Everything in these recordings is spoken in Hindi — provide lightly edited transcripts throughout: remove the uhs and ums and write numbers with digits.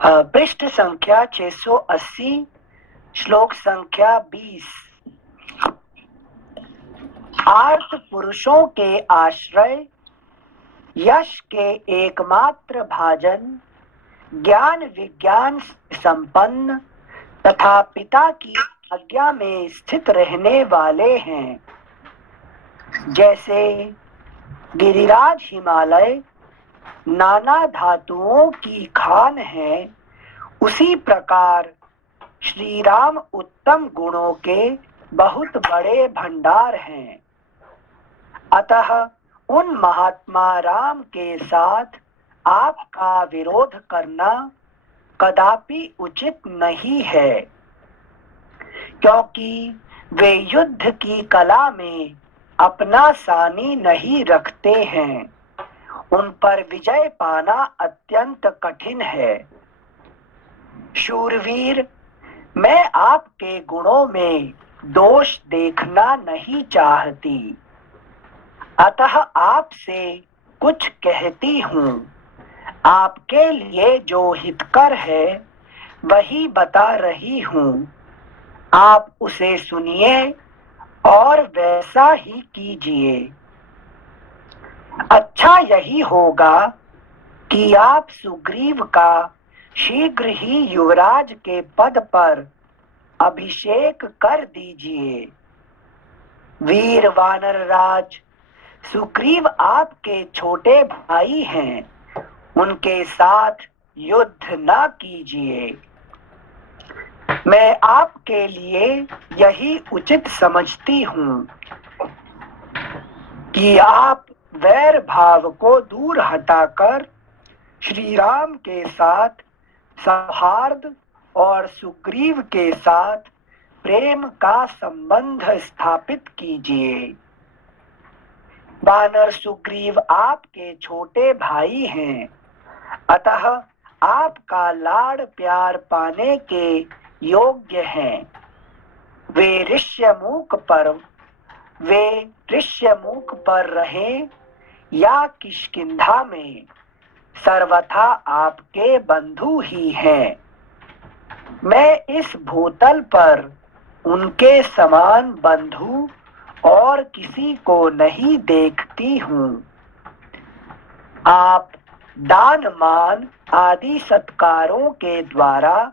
पृष्ठ संख्या 680, श्लोक संख्या 20। आर्त पुरुषों के आश्रय, यश के एकमात्र भाजन, ज्ञान विज्ञान से संपन्न तथा पिता की आज्ञा में स्थित रहने वाले हैं। जैसे गिरिराज हिमालय नाना धातुओं की खान है, उसी प्रकार श्री राम उत्तम गुणों के बहुत बड़े भंडार हैं। अतः उन महात्मा राम के साथ आपका विरोध करना कदापि उचित नहीं है, क्योंकि वे युद्ध की कला में अपना सानी नहीं रखते हैं। उन पर विजय पाना अत्यंत कठिन है। शूरवीर, मैं आपके गुणों में दोष देखना नहीं चाहती, अतः आपसे कुछ कहती हूँ। आपके लिए जो हितकर है वही बता रही हूँ। आप उसे सुनिए और वैसा ही कीजिए। अच्छा यही होगा कि आप सुग्रीव का शीघ्र ही युवराज के पद पर अभिषेक कर दीजिए। वीर वानर राज, सुग्रीव आपके छोटे भाई हैं, उनके साथ युद्ध न कीजिए। मैं आपके लिए यही उचित समझती हूँ कि आप वैर भाव को दूर हटाकर श्री राम के साथ सौहार्द और सुग्रीव के साथ प्रेम का संबंध स्थापित कीजिए। वानर सुग्रीव आपके छोटे भाई हैं, अतः आपका लाड़ प्यार पाने के योग्य हैं। वे ऋष्यमुख पर रहें या किष्किंधा में, सर्वथा आपके बंधु ही हैं। मैं इस भूतल पर उनके समान बंधु और किसी को नहीं देखती हूँ। आप दान मान आदि सत्कारों के द्वारा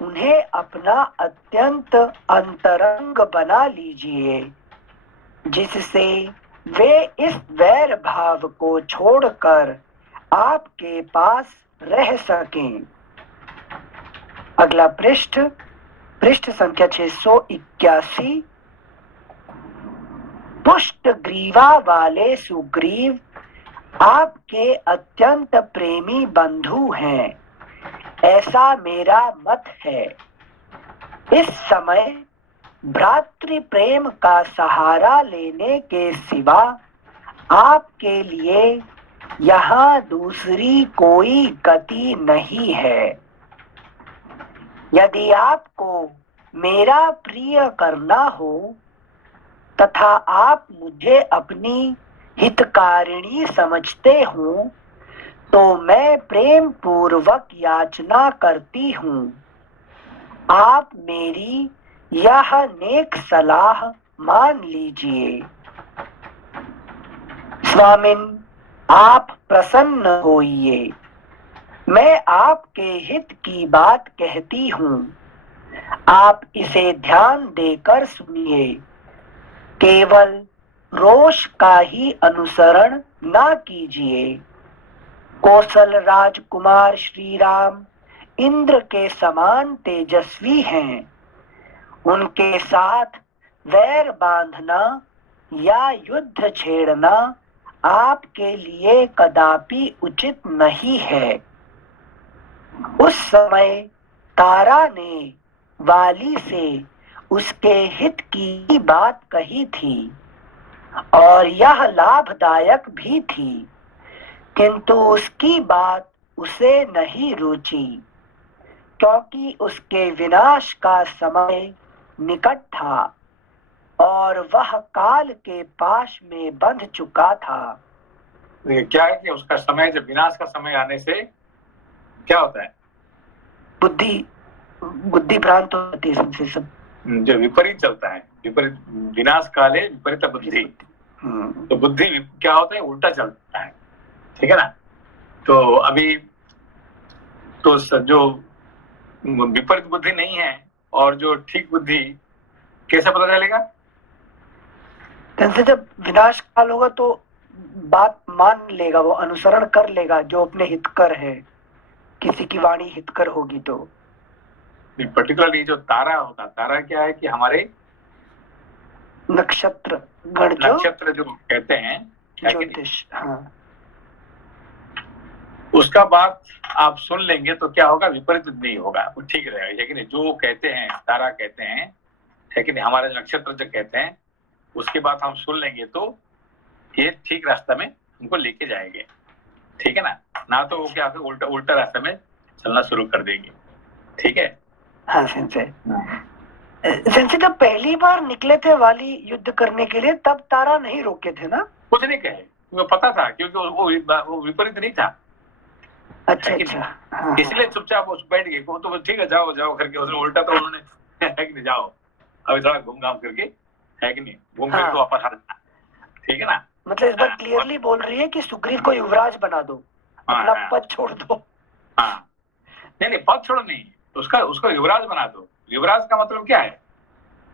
उन्हें अपना अत्यंत अंतरंग बना लीजिए, जिससे वे इस वैर भाव को छोड़कर आपके पास रह सकें। अगला पृष्ठ संख्या 681। पुष्ट ग्रीवा वाले सुग्रीव आपके अत्यंत प्रेमी बंधु हैं, ऐसा मेरा मत है। इस समय भ्रातृ प्रेम का सहारा लेने के सिवा आपके लिए यहाँ दूसरी कोई गति नहीं है। यदि आपको मेरा प्रिय करना हो तथा आप मुझे अपनी हितकारिणी समझते हो, तो मैं प्रेम पूर्वक याचना करती हूँ, आप मेरी यह नेक सलाह मान लीजिए। स्वामिन, आप प्रसन्न होइए। मैं आपके हित की बात कहती हूँ, आप इसे ध्यान देकर सुनिए। केवल रोष का ही अनुसरण न कीजिए। कौशल राजकुमार श्री राम इंद्र के समान तेजस्वी हैं। उनके साथ वैर बांधना या युद्ध छेड़ना आपके लिए कदापि उचित नहीं है। उस समय तारा ने वाली से उसके हित की बात कही थी और यह लाभदायक भी थी, किंतु उसकी बात उसे नहीं रुची, क्योंकि उसके विनाश का समय निकट था और वह काल के पाश में बंध चुका था। क्या है कि उसका समय, जब विनाश का समय आने से क्या होता है, बुद्धि बुद्धि भ्रांत होती है सबसे सब, जो विपरीत चलता है, विपरीत, विनाश काले विपरीत बुद्धि। तो बुद्धि क्या होता है, उल्टा चलता है, ठीक है ना। तो अभी तो जो विपरीत बुद्धि नहीं है और जो ठीक बुद्धि, कैसे पता चलेगा? जैसे जब विनाश काल होगा तो बात मान लेगा, वो अनुसरण कर लेगा जो अपने हितकर है, किसी की वाणी हितकर होगी तो। पर्टिकुलरली जो तारा होता, तारा क्या है कि हमारे नक्षत्र गण, जो नक्षत्र जो कहते हैं, ज्योतिष, हाँ, उसका बात आप सुन लेंगे तो क्या होगा, विपरीत नहीं होगा, वो ठीक रहेगा, है कि नहीं। जो कहते हैं, तारा कहते हैं, है कि नहीं, हमारे नक्षत्र जो कहते हैं, उसकी बात हम सुन लेंगे तो ये ठीक रास्ता में हमको लेके जाएंगे, ठीक है ना तो वो क्या उल्टा उल्टा रास्ते में चलना शुरू कर देंगे, ठीक है। हाँ सेंसे जब पहली बार निकले थे वाली युद्ध करने के लिए, तब तारा नहीं रोके थे ना? कुछ नहीं कहे, वो पता था, क्योंकि वो विपरीत नहीं था। अच्छा अच्छा, हाँ, इसलिए चुपचाप वो बैठ गए, वो तो ठीक है, जाओ जाओ करके, उसने उल्टा तो उन्होंने है कि नहीं, जाओ अभी थोड़ा घूम घाम करके, है कि नहीं, घूम करके वापस आ जाना, ठीक है ना। मतलब इस बार क्लियरली बोल रही है कि सुग्रीव को युवराज बना दो, अपना पद छोड़ दो। हाँ, नहीं पद छोड़ो नहीं, उसको युवराज बना दो। युवराज का मतलब क्या है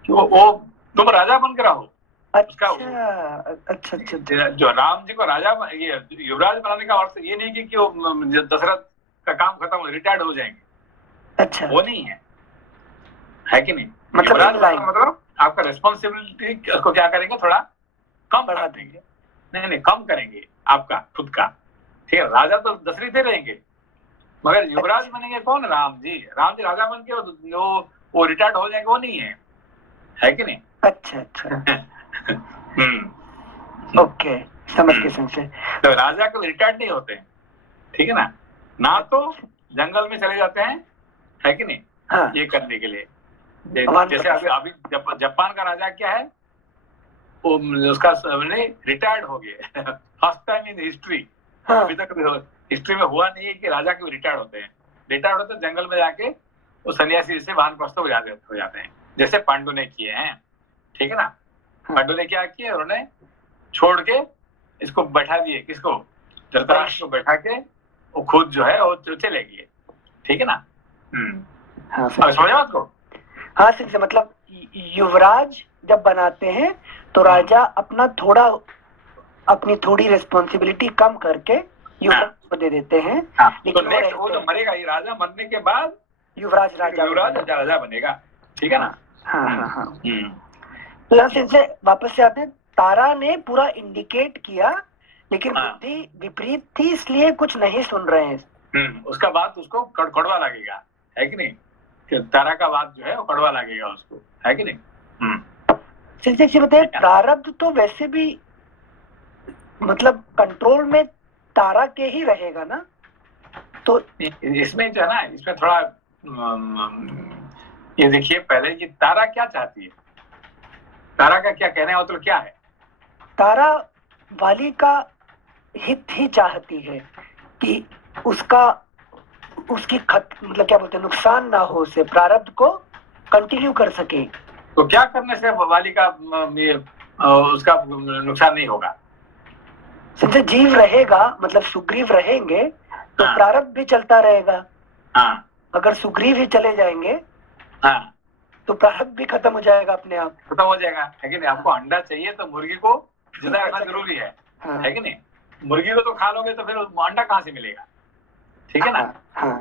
कि वो तुम राजा बनकर रहो। अच्छा अच्छा अच्छा, जो राम जी को राजा, ये युवराज बनाने का अर्थ ये नहीं कि वो दशरथ का काम खत्म हो, रिटायर्ड हो जाएंगे, अच्छा, वो नहीं है कि नहीं। मतलब आपका रिस्पॉन्सिबिलिटी को क्या करेंगे, थोड़ा कम बढ़ा देंगे, नहीं कम करेंगे आपका खुद का, ठीक है। राजा तो दशरथ ही रहेंगे, मगर युवराज बनेंगे कौन, राम जी राजा बन के वो रिटायर्ड हो जाएंगे, वो नहीं है कि नहीं। अच्छा अच्छा ओके, समझ गए समझे। तो राजा को रिटायर्ड नहीं होते हैं, ठीक है ना तो जंगल में चले जाते हैं, है कि नहीं, हाँ। ये करने के लिए, जैसे अभी जापान का राजा क्या है, वो उसका रिटायर्ड हो गया फर्स्ट टाइम इन हिस्ट्री, अभी तक हिस्ट्री में हुआ नहीं है कि राजा क्यों रिटायर्ड होते हैं। रिटायर्ड होते जंगल में जाके वो सन्यासी से वानप्रस्थ हो जाते हैं, जैसे पांडु ने किए हैं, ठीक है ना। पांडु ने क्या किया, उन्होंने छोड़ के इसको बैठा दिए, किसको, धृतराष्ट्र को बैठा के वो खुद जो है वो चले गए, ठीक है ना। हाँ, समझ बात को। हाँ से मतलब युवराज जब बनाते हैं तो राजा अपनी थोड़ी रिस्पॉन्सिबिलिटी कम करके युवराज को दे देते हैं। तो नेक्स्ट वो जो मरेगा, ये राजा मरने के बाद युवराज राजा बनेगा, ठीक है ना। हाँ तो यहाँ से वापस से आते हैं, तारा ने पूरा इंडिकेट किया, लेकिन बुद्धि विपरीत थी, इसलिए कुछ नहीं सुन रहे हैं। उसका बात उसको कड़वा लगेगा, है कि नहीं, कि तारा का बात जो है वो कड़वा लगेगा उसको, है कि नहीं। बताइए, प्रारब्ध तो वैसे भी मतलब कंट्रोल में तारा के ही रहेगा ना, तो इसमें जो है ना, इसमें थोड़ा ये देखिए पहले कि तारा क्या चाहती है, तारा का क्या कहने का मतलब क्या है। तारा वाली का हित ही चाहती है कि उसकी मतलब क्या बोलते हैं, नुकसान ना हो, से प्रारब्ध को कंटिन्यू कर सके। तो क्या करने से वाली का उसका नुकसान नहीं होगा, सिंचे जीव रहेगा, मतलब सुग्रीव रहेंगे तो प्रारब्ध भी चलता रहेगा। अगर सुग्रीव ही चले जाएंगे तो प्रारब्ध भी खत्म हो जाएगा, अपने आप खत्म हो जाएगा, है कि नहीं। आपको अंडा चाहिए तो मुर्गी को जिंदा रखना जरूरी है कि नहीं। मुर्गी को तो खा लोगे तो फिर अंडा कहाँ से मिलेगा, ठीक है ना।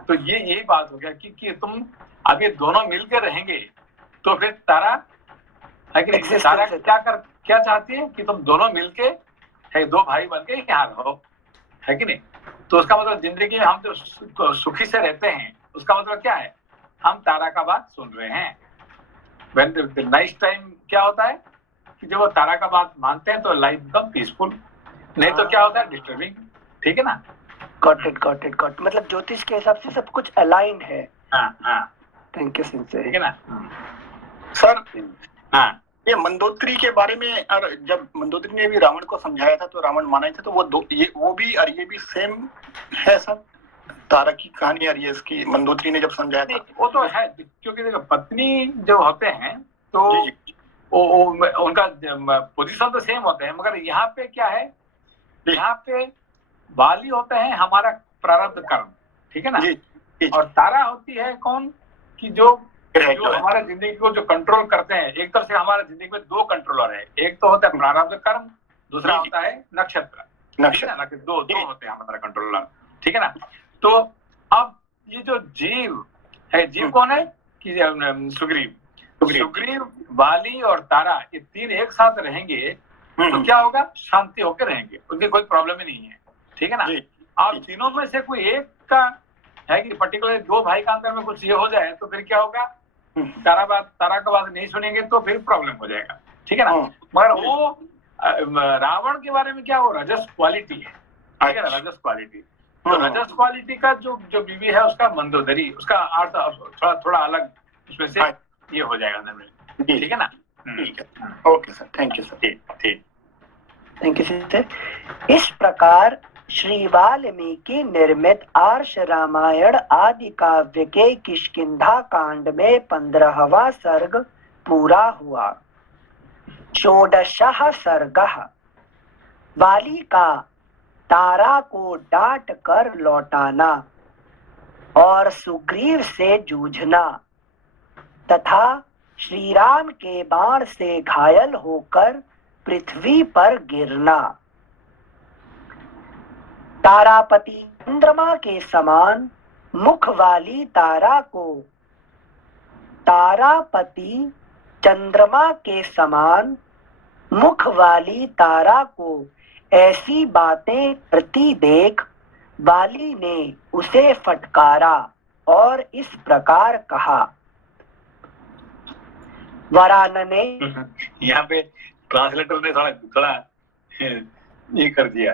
तो ये यही बात हो गया कि तुम अब ये दोनों मिलकर रहेंगे तो फिर तारा, है कि नहीं, तारा क्या चाहती है कि तुम दोनों मिलके है, दो भाई बन के यहाँ रहो, है कि नहीं। तो उसका मतलब जिंदगी में हम जो सुखी से रहते हैं, उसका मतलब क्या है, हम तारा का बात सुन रहे हैं। When the nice time क्या होता है कि जब वो तारा का बात मानते हैं तो लाइफ बिकम पीसफुल, नहीं तो क्या होता है, डिस्टर्बिंग, ठीक है ना। गॉट इट मतलब ज्योतिष के हिसाब से सब कुछ अलाइंड है। थैंक यू सिंसे, ठीक है ना। सर ये मंदोदरी के बारे में, और जब मंदोदरी ने भी रावण को समझाया था तो रावण माना था, तो वो भी और ये भी सेम है सर। तारा की कहानी आ रही है इसकी, मंदोदरी ने जब समझाया था। वो तो है, क्योंकि देखो पत्नी जो होते हैं तो वो उनका पोजीशन तो सेम होते हैं, मगर यहाँ पे क्या है, यहाँ पे वाली होते हैं हमारा प्रारब्ध कर्म, ठीक है ना। और तारा होती है कौन, कि जो हमारे जिंदगी को जो कंट्रोल करते हैं। एक तरह से हमारे जिंदगी में दो कंट्रोलर है, एक तो होता है प्रारब्ध कर्म, दूसरा होता है नक्षत्र, दो होते हैं हमारा कंट्रोलर, ठीक है ना। तो अब ये जो जीव है, जीव कौन है कि सुग्रीव, वाली और तारा, ये तीन एक साथ रहेंगे तो क्या होगा, शांति होकर रहेंगे, उनकी कोई प्रॉब्लम ही नहीं है, ठीक है ना। अब तीनों में से कोई एक का है कि पर्टिकुलर दो भाई का अंदर में कुछ ये हो जाए तो फिर क्या होगा, तारा का बात नहीं सुनेंगे तो फिर प्रॉब्लम हो जाएगा, ठीक है ना। मगर वो रावण के बारे में क्या, वो रजस क्वालिटी है, ठीक है ना, रजस क्वालिटी। तो रजस क्वालिटी का जो बीवी है उसका मंदोदरी, उसका अर्थ थोड़ा अलग उसमें से ये हो जाएगा अंदर में, ठीक है ना। ठीक है, okay sir, thank you sir. ठीक, थैंक यू सर। इस प्रकार श्री वाल्मीकि निर्मित आर्ष रामायण आदि काव्य के किष्किंधा कांड में 15वां सर्ग पूरा हुआ। 16 सर्गः वाली का तारा को डांट कर लौटाना और सुग्रीव से जूझना तथा श्री राम के बाण से घायल होकर पृथ्वी पर गिरना। तारापति चंद्रमा के समान मुख वाली तारा को, तारापति चंद्रमा के समान मुख वाली तारा को ऐसी बातें करती देख वाली ने उसे फटकारा और इस प्रकार कहा। वरानने, यहाँ पे ट्रांसलेटर ने थोड़ा ये कर दिया,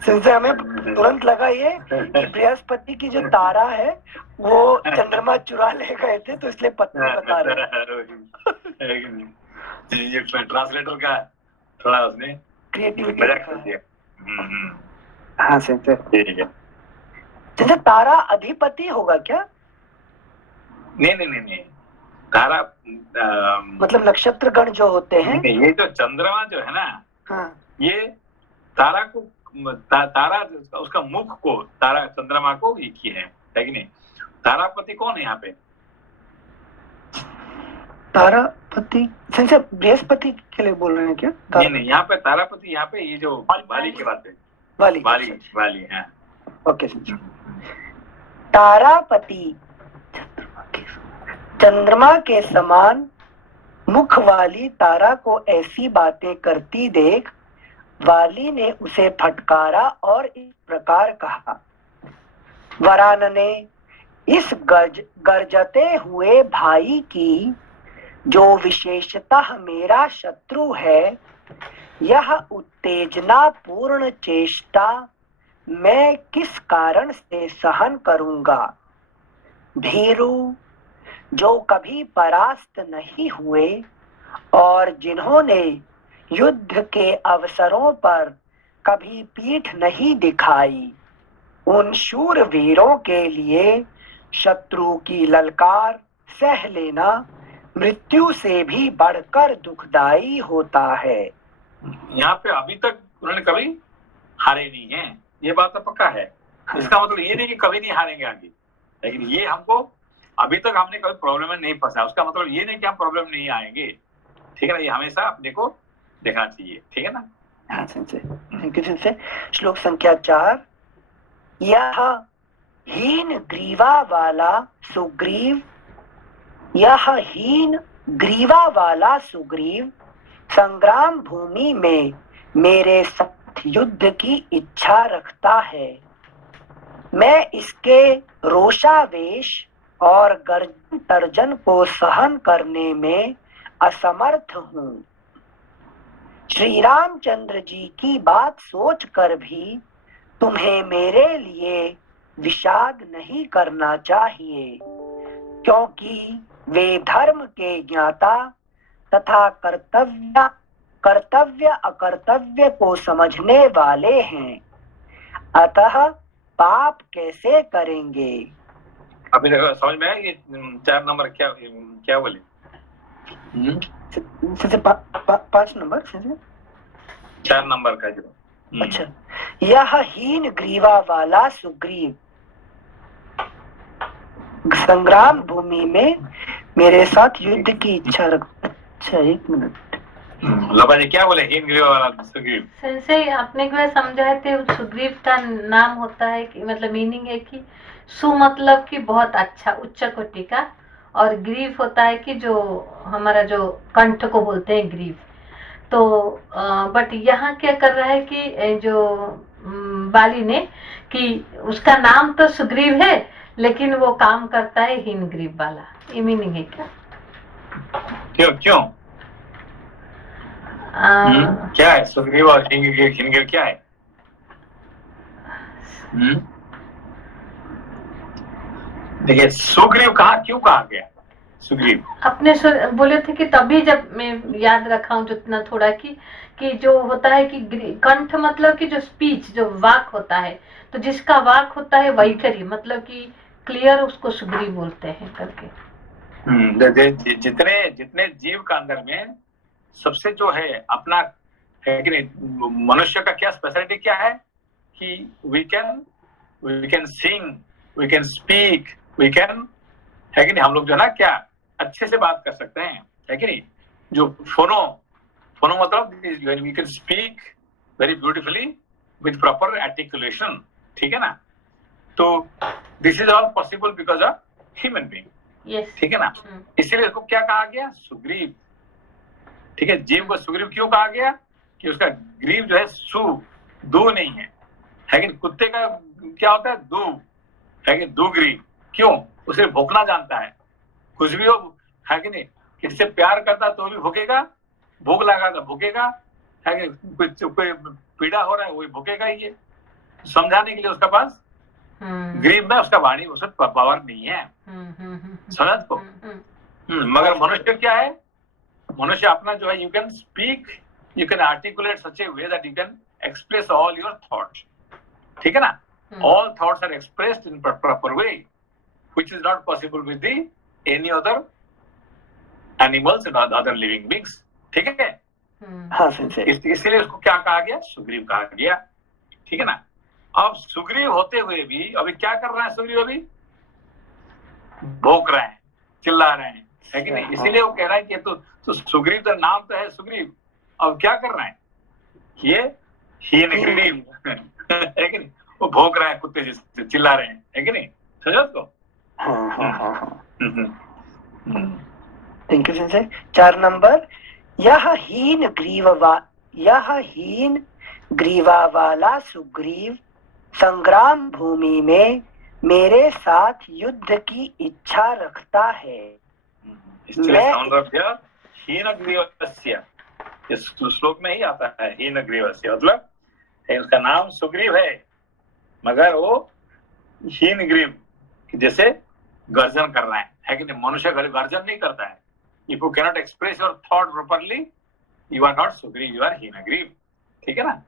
सिंसे हमें तुरंत लगा ये कि बृहस्पति की जो तारा है वो चंद्रमा चुरा ले गए थे, तो इसलिए पत्नी बता रहे। ये ट्रांसलेटर का थोड़ा उसने क्रिएटिविटी कर दिया। हाँ सिंसे, ठीक है। सिंसे तारा अधिपति होगा क्या? नहीं, तारा मतलब नक्षत्र गण जो होते हैं, ये जो चंद्रमा जो है ना, हाँ, ये तारा को तारा उसका मुख को तारा चंद्रमा को एक ही है कि नहीं। तारापति कौन है यहाँ पे? तारापति सिंसे बृहस्पति के लिए बोल रहे हैं क्या? नहीं, यहाँ पे तारापति, यहाँ पे ये जो वाली की बात है, वाली है। ओके सिंसे, तारापति चंद्रमा के समान मुख वाली तारा को ऐसी बातें करती देख वाली ने उसे फटकारा और इस प्रकार कहा। वरानने, इस गरजते हुए भाई की जो विशेषतः मेरा शत्रु है, यह उत्तेजना पूर्ण चेष्टा मैं किस कारण से सहन करूंगा। भीरू, जो कभी परास्त नहीं हुए और जिन्होंने युद्ध के अवसरों पर कभी पीठ नहीं दिखाई, उन शूर वीरों के लिए शत्रु की ललकार सह लेना मृत्यु से भी बढ़कर दुखदाई होता है। यहाँ पे अभी तक उन्होंने कभी हारे नहीं है, ये बात तो पक्का है। इसका मतलब ये नहीं कि कभी नहीं हारेंगे आगे, लेकिन ये हमको अभी तक हमने कभी प्रॉब्लम में नहीं फंसा, उसका मतलब ये नहीं कि हम प्रॉब्लम नहीं आएंगे, ठीक है ना। ये हमेशा अपने को देखना चाहिए, ठीक है ना। हाँ थैंक यू से। श्लोक संख्या 4। यह हीन ग्रीवा वाला सुग्रीव, यह हीन ग्रीवा वाला सुग्रीव संग्राम भूमि में मेरे साथ युद्ध की इच्छा रखता है। मैं इसके रोषावेश और गर्जन तर्जन को सहन करने में असमर्थ हूँ। श्री रामचंद्र जी की बात सोचकर भी तुम्हें मेरे लिए विषाद नहीं करना चाहिए, क्योंकि वे धर्म के ज्ञाता तथा कर्तव्य कर्तव्य अकर्तव्य को समझने वाले हैं, अतः पाप कैसे करेंगे। अभी देखो समझ में आया ये 4 नंबर क्या क्या बोले? 5 नंबर 4 नंबर का जो अच्छा, यह हीन ग्रीवा वाला सुग्रीव संग्राम भूमि में मेरे साथ युद्ध की इच्छा रखता। अच्छा 1 मिनट, लबा जी क्या बोले? हीन ग्रीवा वाला सुग्रीव। सेंसेई आपने क्या समझाए थे, सुग्रीव का नाम होता है कि मतलब मीनिंग है कि सु मतलब कि बहुत अच्छा उच्च कोटि का, और ग्रीव होता है कि जो हमारा जो कंठ को बोलते हैं ग्रीव। तो बट यहाँ क्या कर रहा है कि जो बाली ने कि उसका नाम तो सुग्रीव है लेकिन वो काम करता है हीन ग्रीव वाला, ये मीनिंग है क्या? क्यों क्यों क्या है सुग्रीव और हीन ग्रीव क्या है? देखिए सुग्रीव क्यों कहा गया सुग्रीव? अपने बोले थे कि तभी जब मैं याद रखा हूँ जितना थोड़ा कि जो होता है कि कंठ मतलब कि जो स्पीच जो वाक होता है, तो जिसका वाक होता है वैखरी मतलब कि क्लियर, उसको सुग्रीव बोलते हैं करके। जितने जीव का अंदर में सबसे जो है अपना है कि नहीं, मनुष्य का क्या स्पेशलिटी क्या है कि we can sing, we can speak, we can है कि नहीं, हम लोग जो है ना क्या अच्छे से बात कर सकते हैं, है कि नहीं। जो फोनो मतलब we can speak very beautifully with proper articulation, ठीक है ना। तो this is all possible because of human being, ठीक है ना। इसीलिए इसको क्या कहा गया? सुग्रीव, ठीक है। जीव को सुग्रीव क्यों कहा गया कि उसका ग्रीव जो है सु दो नहीं है कि कुत्ते का क्या होता है? दू, है कि दुग्रीव। क्यों? उसे भोंकना जानता है, कुछ भी हो, है कि नहीं। किससे प्यार करता तो भी भूकेगा, भूख लगा तो भूकेगा, है कि कोई पीड़ा हो रहा है वही भूकेगा ही है। समझाने के लिए उसका पास ग्रीव में उसका वाणी उस पावर नहीं है, समझ को। मगर मनुष्य क्या है? मनुष्य अपना जो है you can speak, you can articulate such a way that you can express all your thoughts, ठीक है ना। All thoughts are expressed in proper way which is not possible with the any other animals and other living beings, ठीक है। हाँ इसलिए उसको क्या कहा गया? सुग्रीव कहा गया, ठीक है ना। अब सुग्रीव होते हुए भी अभी क्या कर रहे हैं? सुग्रीव अभी भौंक रहे हैं, चिल्ला रहे हैं, है कि नहीं। इसीलिए वो कह रहा है कि तो सुग्रीव तो नाम तो है सुग्रीव, अब क्या कर रहे हैं? ये हीन ग्रीव है कि नहीं, वो भौंक रहे हैं कुत्ते जैसे, चिल्ला रहे हैं, है कि नहीं। समझो उसको। Thank you Sensei. 4 नंबर, यह हीन ग्रीवा वाला सुग्रीव संग्राम भूमि में मेरे साथ युद्ध की इच्छा रखता है। हीन ग्रीवस्य, इस श्लोक में ही आता है हीन ग्रीवस्य, मतलब उसका नाम सुग्रीव है मगर वो हीन ग्रीव जैसे गर्जन कर रहा है कि नहीं। मनुष्य गर्जन नहीं करता है। If you cannot express your thought properly you are not Sugriva, you are हीन ग्रीव, ठीक है ना।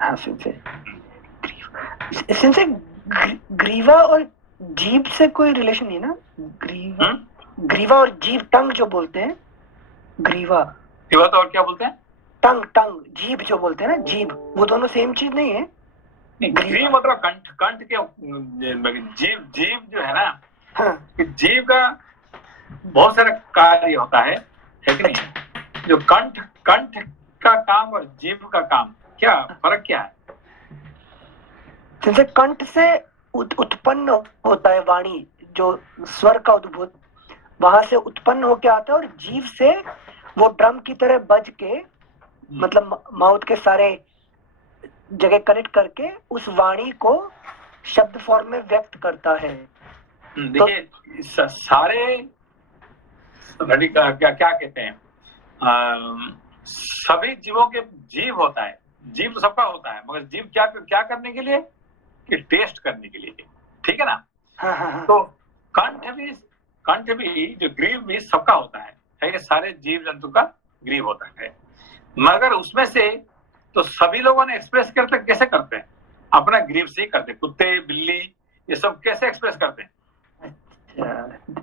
हाँ सेंसेई, ग्रीवा और जीभ से कोई रिलेशन नहीं ना? ग्रीवा और जीभ, टंग जो बोलते हैं, ग्रीवा तो और क्या बोलते हैं? टंग जीभ जो बोलते हैं ना, जीभ, वो दोनों सेम चीज नहीं है? ग्रीव मतलब कंठ के जीभ जो है ना, हाँ। जीभ का बहुत सारा कार्य होता है कि नहीं। जो कंठ का काम और जीभ का काम, क्या फर्क क्या है? जैसे कंठ से उत्पन्न होता है वाणी, जो स्वर का उद्भूत वहां से उत्पन्न होके आता है, और जीभ से वो ड्रम की तरह बज के मतलब माउथ के सारे जगह कनेक्ट करके उस वाणी को शब्द फॉर्म में व्यक्त करता है। देखिए सारे क्या कहते हैं, सभी जीवों के जीव होता है, जीव तो सबका होता है, मगर जीव क्या करने के लिए? कि टेस्ट करने के लिए, ठीक है ना। हाँ। तो कंठ भी जो ग्रीव भी सबका होता है कि सारे जीव जंतु का ग्रीव होता है। मगर उसमें से तो सभी लोगों ने एक्सप्रेस करते कैसे करते हैं? अपना ग्रीव से ही करते। कुत्ते बिल्ली ये सब कैसे एक्सप्रेस करते हैं?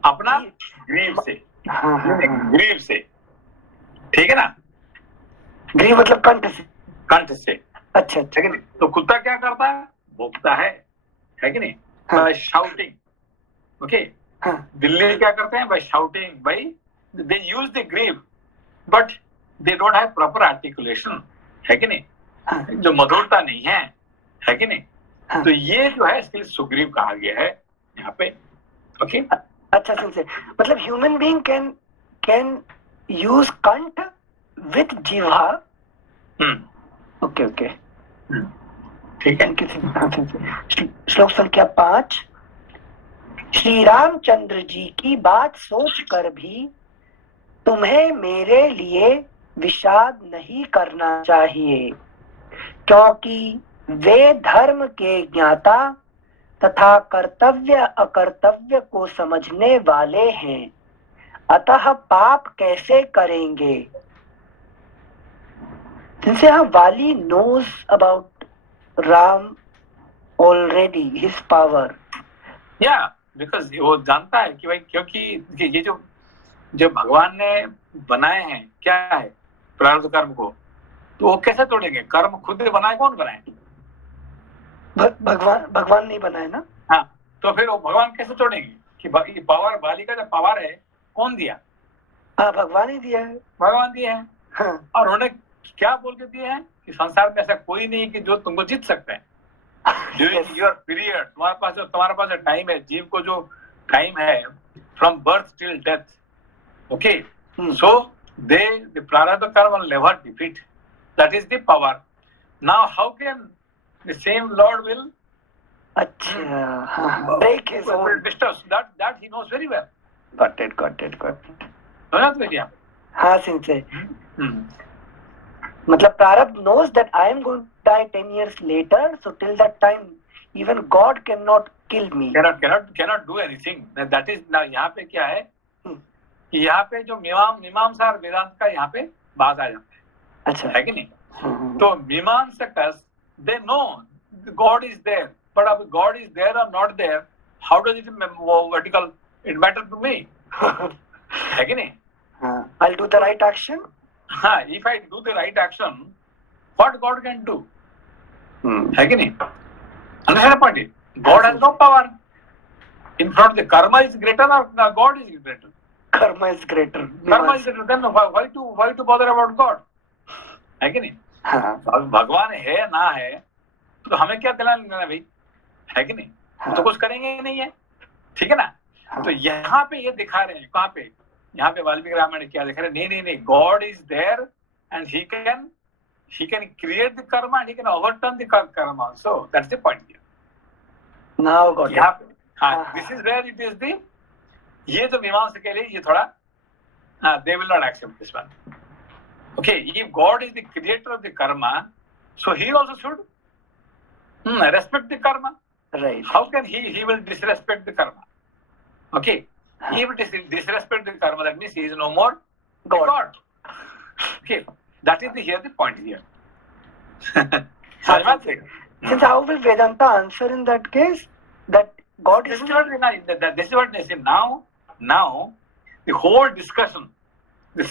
अपना ग्रीव से। ग्रीव से, ठीक है ना? ग्रीव मतलब कंठ से। कंठ से, अच्छा है कि नहीं? तो कुत्ता क्या करता है? भौंकता है कि नहीं? Bye shouting. ओके, बिल्ली क्या करते हैं? By shouting, by they use the ग्रीव but they don't have proper articulation, है कि नहीं? जो मधुरता नहीं है कि नहीं? तो ये जो है इसके लिए सुग्रीव कहा गया है यहाँ पे। ओके, अच्छा सुन, मतलब ह्यूमन बीइंग कैन यूज कंठ विथ जिह्वा। ओके ओके, ठीक है। श्लोक संख्या 5। श्री रामचंद्र जी की बात सोचकर भी तुम्हें मेरे लिए विषाद नहीं करना चाहिए, क्योंकि वे धर्म के ज्ञाता तथा कर्तव्य अकर्तव्य को समझने वाले हैं, अतः पाप कैसे करेंगे? Since Vali knows about Ram already, his power. Yeah, because वो जानता है कि भाई, क्योंकि ये जो भगवान ने बनाए हैं क्या है प्रारब्ध कर्म को, तो वो कैसे तोड़ेंगे? कर्म खुद बनाए, कौन बनाए? भगवान नहीं बनाए ना। हाँ, तो फिर वो भगवान कैसे तोड़ेंगे? कि पावर, बाली का जो पावर है कौन दिया? हाँ, भगवान ही दिया है। भगवान दिया है। हाँ। और उन्होंने क्या बोल के दिए हैं कि संसार में ऐसा कोई नहीं कि जो तुमको जीत सकते हैं ड्यूरिंग योर पीरियड। तुम्हारे पास टाइम है, जीव को जो टाइम है from birth till death, okay, so they the प्रारब्ध कर्म will never defeat, that is the power. Now how can the same Lord will break his own distance? That he knows very well. Got it. समझा भैया? हाँ सिंसे, मतलब प्रारब्ध knows that I am going to die 10 years later, so till that time even God cannot kill me. Cannot do anything. That is now यहाँ पे क्या है कि यहाँ पे जो मीमांसा और वेदांत का यहाँ पे बात आ जाता है। अच्छा, है कि नहीं? तो मीमांसकस they know God is there, but if God is there or not there, how does it matter to me? है कि नहीं? I'll do the right action. If I do the right action, what God can do? है कि नहीं? Understand the point? God has no power. In front, the karma is greater or God is greater? Karma is greater. Karma is greater. Then why to bother about God? है कि नहीं? भगवान है ना है तो हमें क्या दिला लेना भाई, है कि नहीं? तो कुछ करेंगे ही नहीं है, ठीक है ना? तो यहाँ पे ये दिखा रहे हैं, कहाँ पे? यहाँ पे वाल्मीकि रामायण क्या दिखा रहे हैं? नहीं, God is there and he can create the karma and he can overturn the karma also. That's the point here. Now got it. This is where it is the, ये जो मीमांसा के लिए ये थोड़ा they will not accept this one. Okay, if God is the creator of the karma, so he also should respect the karma. Right. How can he will disrespect the karma? Okay, if it is disrespect the karma, that means he is no more God. Okay, that is here the point here. Since how will Vedanta answer in that case? That God is. This is what they say now. The whole discussion, the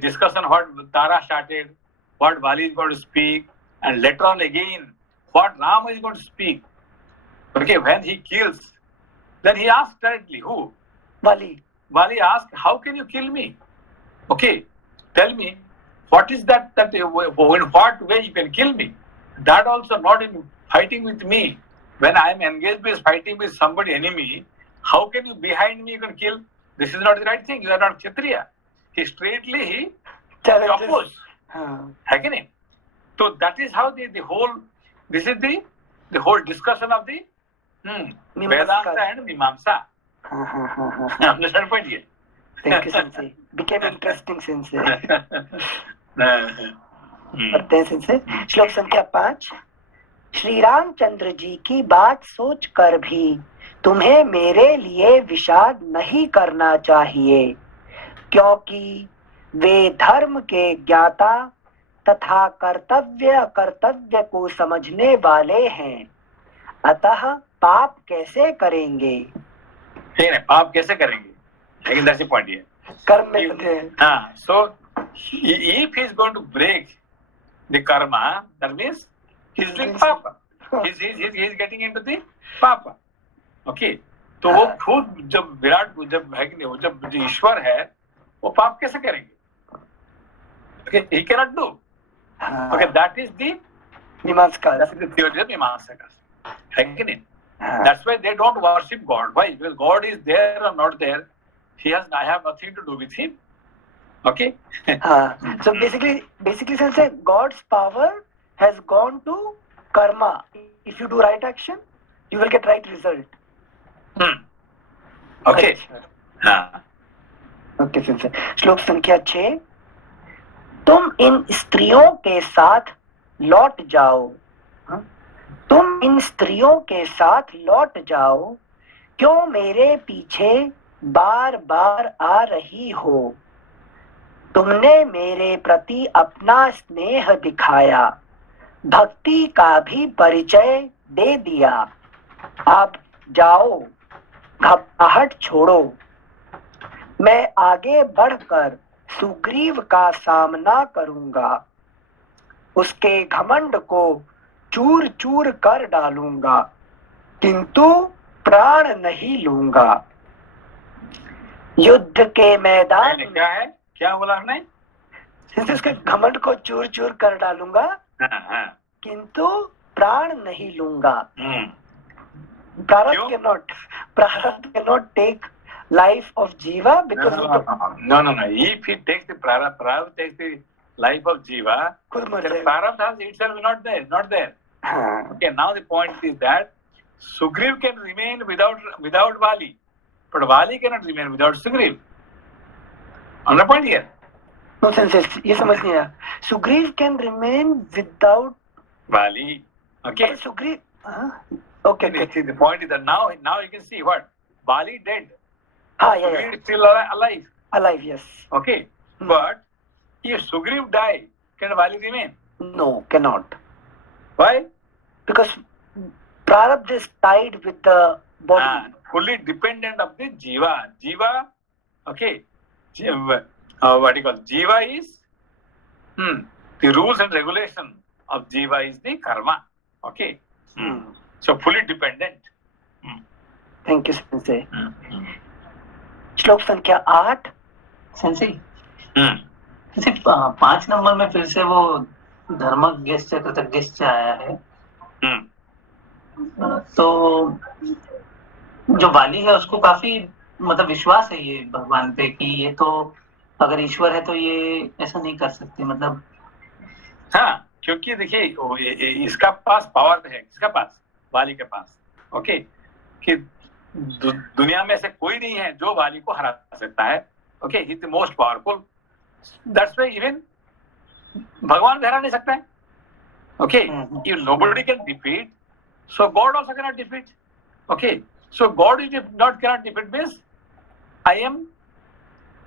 discussion what Tara started, what Vali is going to speak, and later on again what Rama is going to speak. Okay, when he kills, then he asks directly, who? Vali. Vali asks, how can you kill me? Okay, tell me, what is that in what way you can kill me? That also not in fighting with me. When I am engaged with fighting with somebody enemy, how can you behind me you can kill? This is not the right thing. You are not Kshatriya. He straightly opposed. है कि नहीं? So that is how the whole, this is the whole discussion of the Vedanta and Mimamsa. Understand point here? Thank you, Sensei. Became interesting, Sensei. पढ़ते हैं Sensei. श्लोक संख्या 5. श्री रामचंद्र जी की बात सोचकर भी तुम्हें मेरे लिए विषाद नहीं करना चाहिए, क्योंकि वे धर्म के ज्ञाता तथा कर्तव्य को समझने वाले हैं, अतः पाप कैसे करेंगे? ठीक है, पाप कैसे करेंगे? लेकिन दैट्स द पॉइंट है, कर्म में बंधे हैं। हाँ, so if he is going to break the karma, that means he is doing papa. He is getting into the papa. Okay, तो वो खुद जब विराट जब है कि नहीं, वो जब ईश्वर है वो पाप कैसे करेंगे? Okay, he cannot do. Okay, that is the मीमांसा, that is the theory of मीमांसा, है कि नहीं? That's why they don't worship God. Why? Because God is there or not there, I have nothing to do with him. Okay. So basically since God's power has gone to karma. If you do right action, you will get right result. Okay. Okay, सिंसे श्लोक संख्या 6, तुम इन स्त्रियों के साथ लौट जाओ, तुम इन स्त्रियों के साथ लौट जाओ, क्यों मेरे पीछे बार बार आ रही हो? तुमने मेरे प्रति अपना स्नेह दिखाया, भक्ति का भी परिचय दे दिया, अब जाओ, घबराहट छोड़ो। मैं आगे बढ़कर सुग्रीव का सामना करूंगा, उसके घमंड को चूर चूर कर डालूंगा, किंतु प्राण नहीं लूंगा। युद्ध के मैदान में क्या है, क्या बोला हमने? उसके घमंड को चूर चूर कर डालूंगा, किंतु प्राण नहीं लूंगा। प्रारब्ध cannot take life of Jiva because no. If he takes the Prarabdha takes the life of Jiva, the Prarabdha itself is not there. Okay, now the point is that Sugriv can remain without Vali, but Vali cannot remain without Sugriv. On the point here. No sense. ये समझ नहीं आया. Sugriv can remain without Vali. Okay. Sugriv. Okay. The point is that now you can see what Vali dead. Yeah. Is still alive. Alive, yes. Okay. But if Sugriv die, can Vali remain? No, cannot. Why? Because Prarabdha is tied with the body. Fully dependent of the Jiva. Jiva, okay. What you call Jiva is the rules and regulation of Jiva is the karma. Okay. So fully dependent. Thank you, Sensei. श्लोक संख्या 8। सेंसी 5 नंबर में फिर से वो धर्मज्ञश्च कृतज्ञश्च आया है। तो जो वाली है उसको काफी मतलब विश्वास है ये भगवान पे कि ये तो अगर ईश्वर है तो ये ऐसा नहीं कर सकते, मतलब हाँ, क्योंकि देखिए इसका पास पावर है, किसका पास? वाली के पास। ओके, कि दुनिया में से कोई नहीं है जो वाली को हरा सकता है। Okay, he is the most powerful, that's why even भगवान भी हरा नहीं सकता है। Okay, if nobody can defeat, so God also can not defeat. Okay, so God is not can not defeat means I am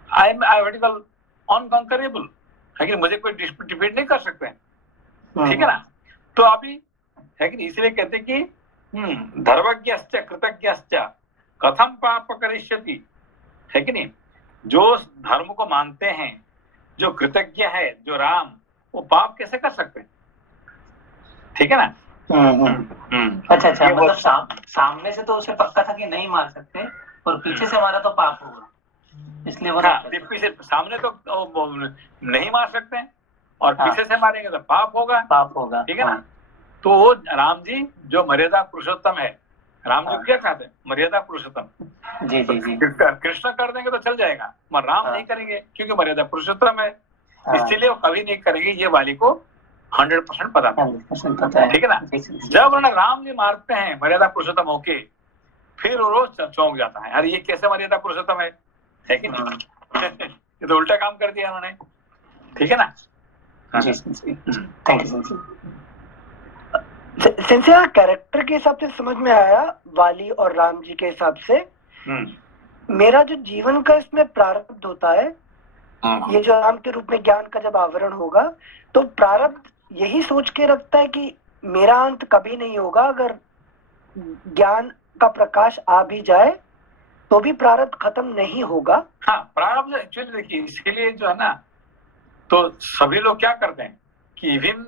vertical unconquerable है कि मुझे कोई डिफीट नहीं कर सकते हैं। ठीक है ना? तो अभी है कि इसलिए कहते हैं कि धर्मज्ञश्च कृतज्ञश्च कथम पाप करिष्यति, है कि नहीं? जो धर्म को मानते हैं, जो कृतज्ञ है, जो राम, वो पाप कैसे कर सकते हैं? ठीक है ना? अच्छा, मतलब सामने से तो उसे पक्का था कि नहीं मार सकते और पीछे से मारा तो पाप होगा, इसलिए वो पीछे सामने तो नहीं मार सकते हैं और पीछे से मारेंगे तो पाप होगा। ठीक है ना? तो वो राम जी जो मर्यादा पुरुषोत्तम है, राम जी क्या कहते हैं? मर्यादा पुरुषोत्तम। जी। कृष्ण कर देंगे तो चल जाएगा, मगर राम नहीं करेंगे क्योंकि मर्यादा पुरुषोत्तम है, इसलिए वो कभी नहीं करेंगे। ये वाली को 100% पता है। ठीक है ना? जब उन्होंने राम जी मारते हैं मर्यादा पुरुषोत्तम होके, फिर वो रोज चौंक जाता है, अरे ये कैसे मर्यादा पुरुषोत्तम है कि नहीं? ये तो उल्टा काम कर दिया उन्होंने। ठीक है ना? Thank you sense. कैरेक्टर के हिसाब से समझ में आया वाली और राम जी के हिसाब से। मेरा जो जीवन का इसमें प्रारब्ध होता है, ये जो नाम के रूप में ज्ञान का जब आवरण होगा तो प्रारब्ध यही सोच के रखता है कि मेरा अंत कभी नहीं होगा। अगर ज्ञान का प्रकाश आ भी जाए तो भी प्रारब्ध खत्म नहीं होगा। हाँ, प्रारब्ध एक्चुअली देखिए इसीलिए जो है ना, तो सभी लोग क्या करते हैं कि इवन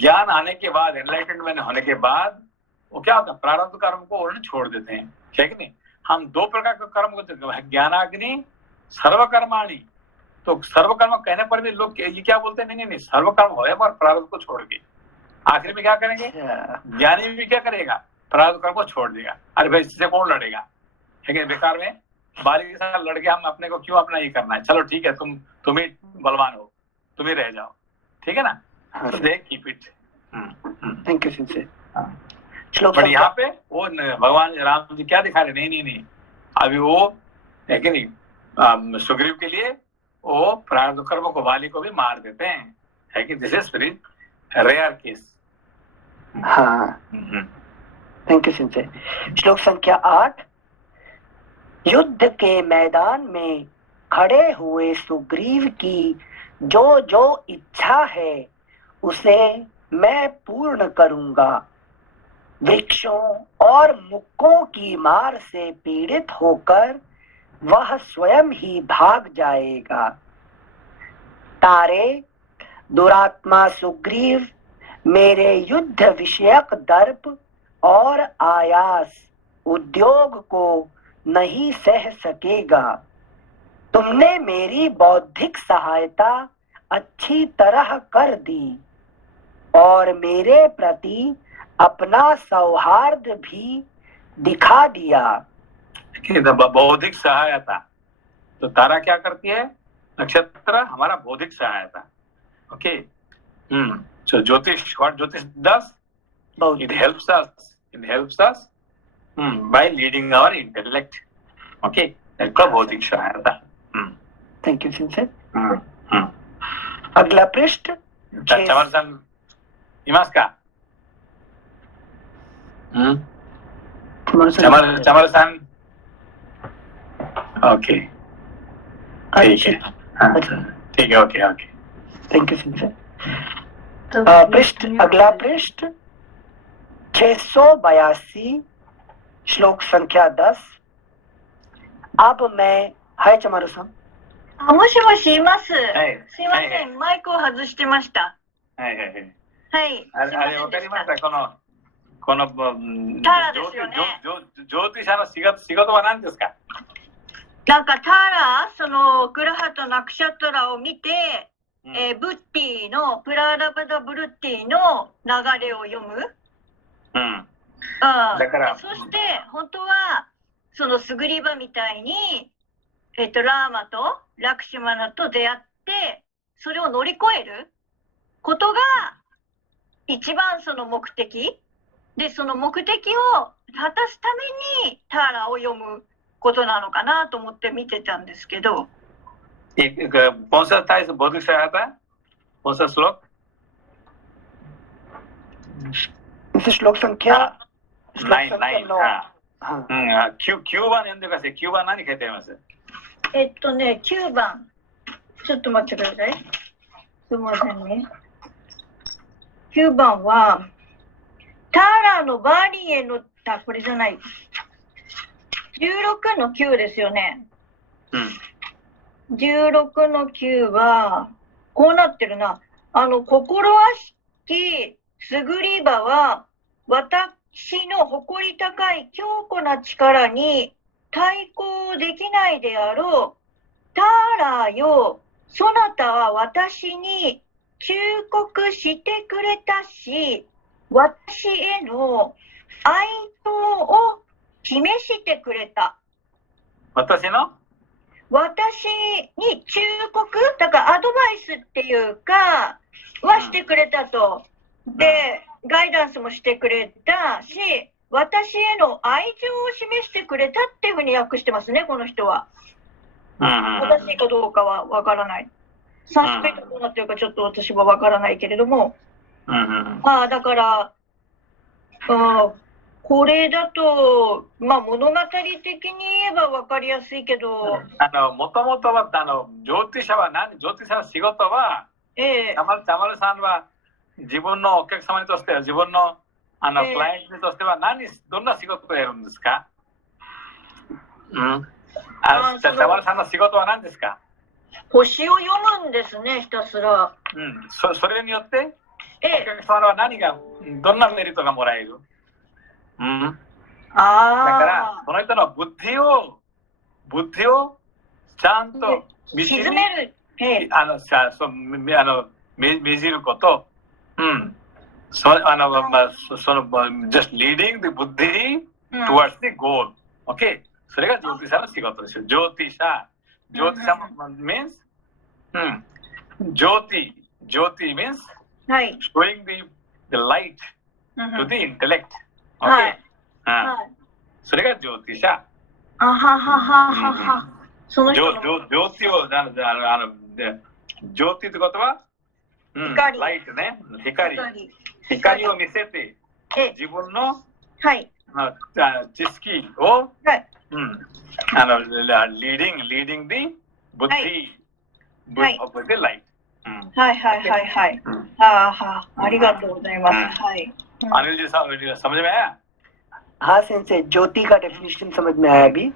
ज्ञान आने के बाद, एनलाइटमेंट होने के बाद वो क्या होता है, प्रारब्ध कर्म को उन्होंने छोड़ देते हैं, ठीक नहीं। हम दो प्रकार के कर्म करते हैं, ज्ञानाग्नि, सर्वकर्माणि। तो सर्वकर्म कहने पर भी लोग ये क्या बोलते हैं, नहीं नहीं नहीं, सर्वकर्म होए पर प्रारब्ध को छोड़ के। आखिर में क्या करेंगे, ज्ञानी भी क्या करेगा, प्रारब्ध कर्म को छोड़ देगा। अरे भाई इससे कौन लड़ेगा, ठीक है, बेकार में बाली के साथ लड़के हम अपने को क्यों अपना ये करना है, चलो ठीक है, तुम ही बलवान हो, तुम ही रह जाओ, ठीक है ना। They keep it. Thank you सिंसे। पर यहाँ पे वो भगवान राम जी क्या दिखा रहे, नहीं नहीं नहीं, अभी वो है कि नहीं, सुग्रीव के लिए वो प्रारब्ध कर्म को, वाली को भी मार देते हैं, है कि this is very rare case. हाँ, थैंक यू सिंसे। श्लोक संख्या 8। युद्ध के मैदान में खड़े हुए सुग्रीव की जो जो इच्छा है उसे मैं पूर्ण करूंगा। वृक्षों और मुक्कों की मार से पीड़ित होकर वह स्वयं ही भाग जाएगा। तारे, दुरात्मा सुग्रीव मेरे युद्ध विषयक दर्प और आयास उद्योग को नहीं सह सकेगा। तुमने मेरी बौद्धिक सहायता अच्छी तरह कर दी और मेरे प्रति अपना सौहार्द भी दिखा दिया। बौद्धिक सहायता, तो तारा क्या करती है, नक्षत्र हमारा बौद्धिक सहायता। ओके, so ज्योतिष, what ज्योतिष does, it helps us by leading our intellect. Okay, that's बौद्धिक सहायता। थैंक यू सिंसे। अगला पृष्ठ। चमरसन इमास्का, चमरसन, ओके, ठीक है, ठीक है, ओके ओके, थैंक यू सिंसे। पृष्ठ, अगला पृष्ठ 682, श्लोक संख्या 10। अब मैं, हाय चमारू-सान। もしもしいます。すいません、マイクを外してました。はいはいはい。はい。あれわかりました。このタラですよね。ज्योतिषの仕事は何ですか。なんかタラ、そのグラハとナクシャトラを見て、ブッティのプララバダブルッティの流れを読む。だからそして本当はそのスグリバみたいに、ラーマとラクシマナと出会ってそれを乗り越えることが一番その目的で、その目的を果たすためにターラを読むことなのかなと思って見てたんですけど。कौन सा था इस बौद्धिक सहायता, कौन सा श्लोक, इस श्लोक संख्या 9 9番読んでください。9番何書いてあります？9番ちょっと待ってください。すみませんね。9番はターラのバーリエの、これじゃない、16の9ですよね。16の9はこうなってるな。心あしきスグリバは私の誇り高い強固な力に対抗できないであろう。ターラよ、そなたは私に忠告してくれたし、私への愛情を示してくれた。私に忠告だからアドバイスっていうかはしてくれたと。で、ガイダンスもしてくれたし、私への愛情を示してくれたっていうふうに訳してますね、この人は。正しいかどうかはわからない。サンスクリットどうなってるかちょっと私はわからないけれども、だから、これだと、まあ物語的に言えばわかりやすいけど、もともとはジョーティシャはジョーティシャの仕事は、たまるさんは自分のお客様としては、自分のクライアントとしてはどんな仕事をやるんですか？たまるさんの仕事は何ですか？星を読むんですね、ひたすら。それによって、お客様はどんなメリットがもらえる？だからその人のブッディをちゃんと道に沈める、命じること、just leading the buddhi towards the goal. Okay? それがジョーティシャの仕事ですよ。ジョーティシャ meansジョーティ means showing the light to the intellect. Okay? それがジョーティシャ。その人のジョーティをジョーティってことは、ライトね、光を見せて、自分の知識を、leading the buddhi of the light。ありがとうございます。अनिल जी साहब समझ में आया? हाँ सेंसे, ज्योति का डेफिनेशन समझ में आया अभी।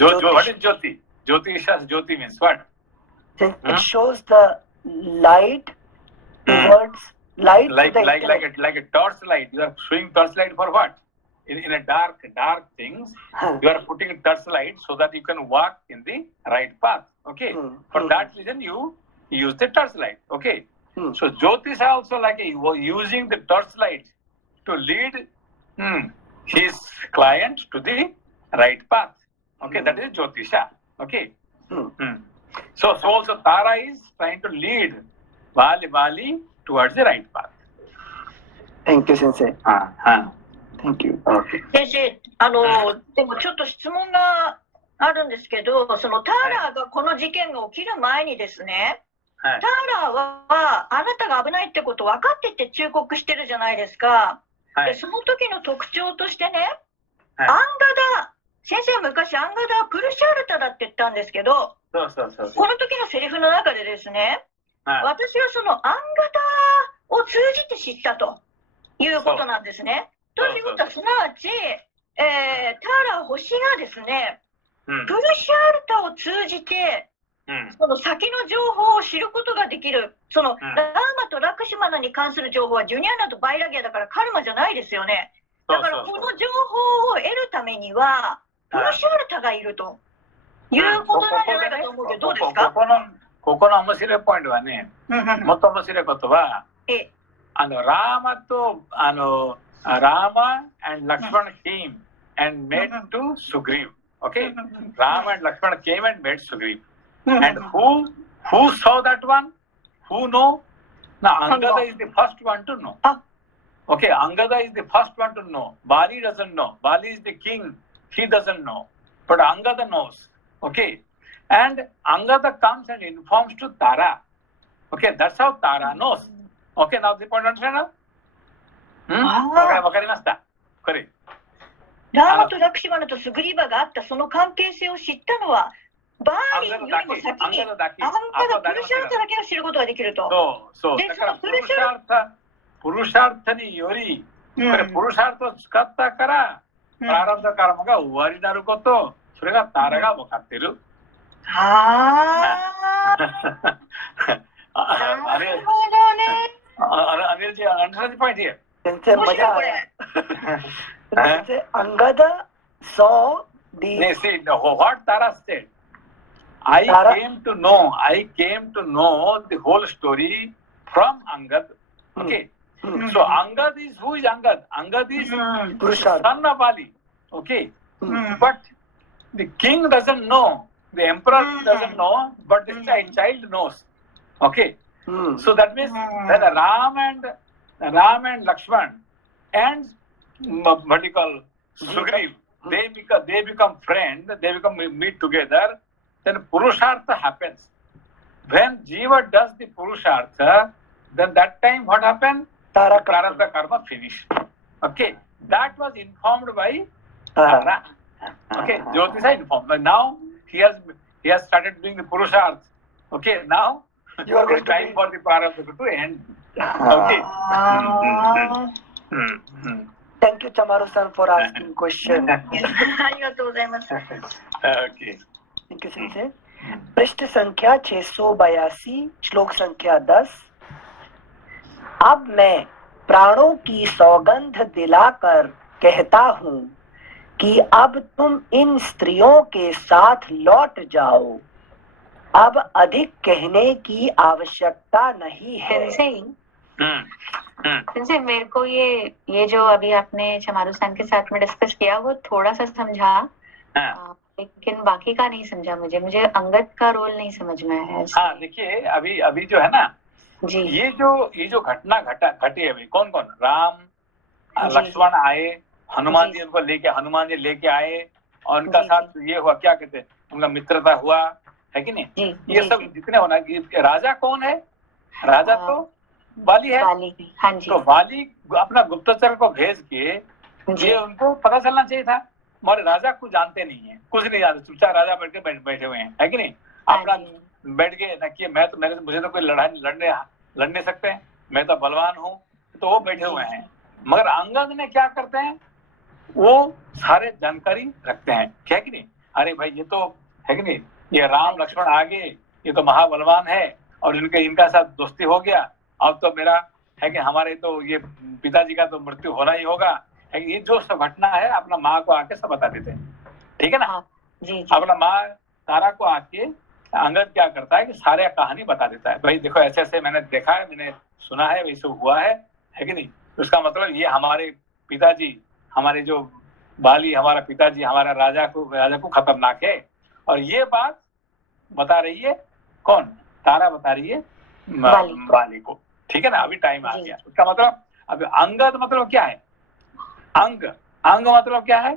What is Jyoti? Jyoti means what? It shows the light towards light. Like a torch light. You are showing torch light for what? In a dark things, you are putting a torch light so that you can walk in the right path. Okay. For that reason, you use the torch light. Okay. So Jyoti is also like using the torch light to lead his client to the right path. Okay, that is Jyotisha. Okay. So also Tara is trying to lead Bali towards the right path. Thank you, Sensei. Thank you. Okay. 先生、でもちょっと質問があるんですけど、そのターラーがこの事件が起きる前にですね、ターラーはあなたが危ないってこと分かってて忠告してるじゃないですか。でその時の特徴としてね、アンガダ、先生は昔アンガダはプルシャルタだって言ったんですけど、この時のセリフの中でですね、私はそのアンガダを通じて知ったということなんですね。ということはすなわち、ターラー星がですね、プルシャルタを通じてその先の情報を知ることができる。そのラーマとラクシマナに関する情報はジュニアナとバイラギアだからカルマじゃないですよね。だからこの情報を得るためにはプルシャルタがいるということなんじゃないかと思うけど、どうですか？ここの面白いポイントはね、もっと面白いことは、ラーマとラーマ and Lakshmana came and met to Sugriv. Okay? Rama and Lakshmana came and met Sugriv. And who saw that one? Who know? Now Angada is the first one to know. Okay, Angada is the first one to know. Bali doesn't know. Bali is the king. He doesn't know. But Angada knows. Okay. And Angada comes and informs to Tara. Okay, that's how Tara knows. Okay, now the point understand now? わかりました。これ。ラーマとラクシマナとスグリーバがあったその関係性を知ったのはバーリンよりも先にアンガダプルシャルタだけを知ることができると。そう。だからプルシャルタにより、これプルシャルタを使ったから、プララブダカラマが終わりになること、それがターラが分かってる。なるほどね。अनिल ji, understand the point here? Angada saw the. See, what Tara said. I came to know the whole story from Angad. Okay. So Angad is, who is Angad? Angad is son of Bali. Okay. But the king doesn't know, the emperor doesn't know, but the child knows. Okay. So that means that Ram and Lakshman and what you call Sugriv, they become friends, they meet together, then Purushartha happens. When Jiva does the Purushartha, then that time what happens? Prarabdha karma finished. Okay. that was informed by Ram. Okay, Jyotisha informed. But now he has started doing the Purusharth. Okay, now You are going it's to time be- for the Prarabdha to end. Okay. Thank you, Chamaru-san, for asking question. ありがとうございます。 Okay. Thank you, Sensei. पृष्ठ संख्या 682, श्लोक संख्या 10। अब मैं प्राणों की सौगंध दिलाकर कहता हूँ कि अब तुम इन स्त्रियों के साथ लौट जाओ। अब अधिक कहने की आवश्यकता नहीं है। सेंसे मेरे को ये जो अभी आपने चमारू सान के साथ में डिस्कस किया वो थोड़ा सा समझा, लेकिन बाकी का नहीं समझा। मुझे अंगद का रोल नहीं समझ में आया। हाँ, देखिए अभी जो है ना जी, ये जो घटना घटी है, अभी कौन कौन, राम लक्ष्मण आए, हनुमान जी उनको हनुमान जी लेके आए और उनका साथ ये हुआ, क्या कहते हैं, उनका मित्रता हुआ, है कि नहीं। ये सब जितने होना, राजा कौन है, राजा तो वाली है। हाँ जी। तो वाली अपना गुप्तचर को भेज के ये उनको पता चलना चाहिए था, मगर राजा को जानते नहीं है, कुछ नहीं जानते, चुपचाप राजा बैठे हुए हैं, है कि नहीं। अपना बैठ गए ना कि मुझे तो कोई लड़ नहीं सकते, मैं तो बलवान हूँ, तो वो बैठे हुए हैं। मगर अंगद ने क्या करते हैं, वो सारे जानकारी रखते हैं, क्या कि नहीं। अरे भाई ये तो है कि नहीं, ये राम लक्ष्मण आगे, ये तो महाबलवान है और इनका साथ दोस्ती हो गया, अब तो मेरा है कि हमारे तो ये पिताजी का तो मृत्यु होना ही होगा, है कि ये जो सब घटना है अपना माँ को आके सब बता देते हैं, ठीक है ना। जी। अपना माँ तारा को आके अंगद क्या करता है कि सारे कहानी बता देता है, भाई देखो ऐसे ऐसे मैंने देखा है, मैंने सुना है, वैसे हुआ है कि नहीं। उसका मतलब ये हमारे पिताजी, हमारे जो बाली, हमारा पिताजी, हमारा राजा को खतरनाक है, और ये बात बता रही है कौन, तारा बता रही है बाली को, ठीक है ना। अभी टाइम आ गया। उसका मतलब अब अंगद मतलब क्या है, अंग मतलब क्या है,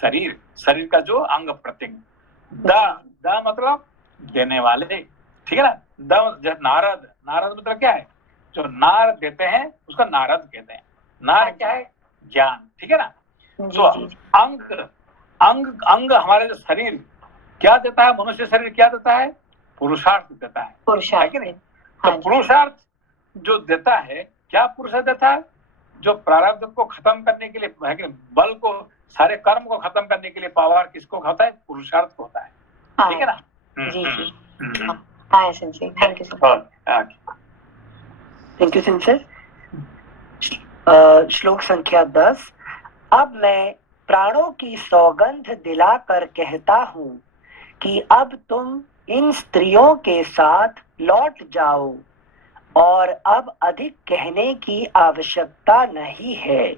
शरीर का जो अंग प्रत्यंग। द मतलब देने वाले, ठीक है ना। नारद मतलब क्या है, जो नार देते हैं उसका नारद कहते हैं। नार क्या है, ज्ञान, ठीक है ना। तो अंग हमारे जो शरीर क्या देता है, मनुष्य शरीर क्या देता है, पुरुषार्थ देता है, है कि नहीं। तो पुरुषार्थ जो देता है, क्या पुरुषार्थ देता है, जो प्रारब्ध को खत्म करने के लिए, है कि बल को, सारे कर्म को खत्म करने के लिए पावर किसको होता है, पुरुषार्थ को होता है, ठीक है ना। जी। Thank you sir. Thank you सेंसर। श्लोक संख्या 10। अब मैं प्राणों की सौगंध दिलाकर कहता हूँ कि अब तुम इन स्त्रियों के साथ लौट जाओ और अब अधिक कहने की आवश्यकता नहीं है।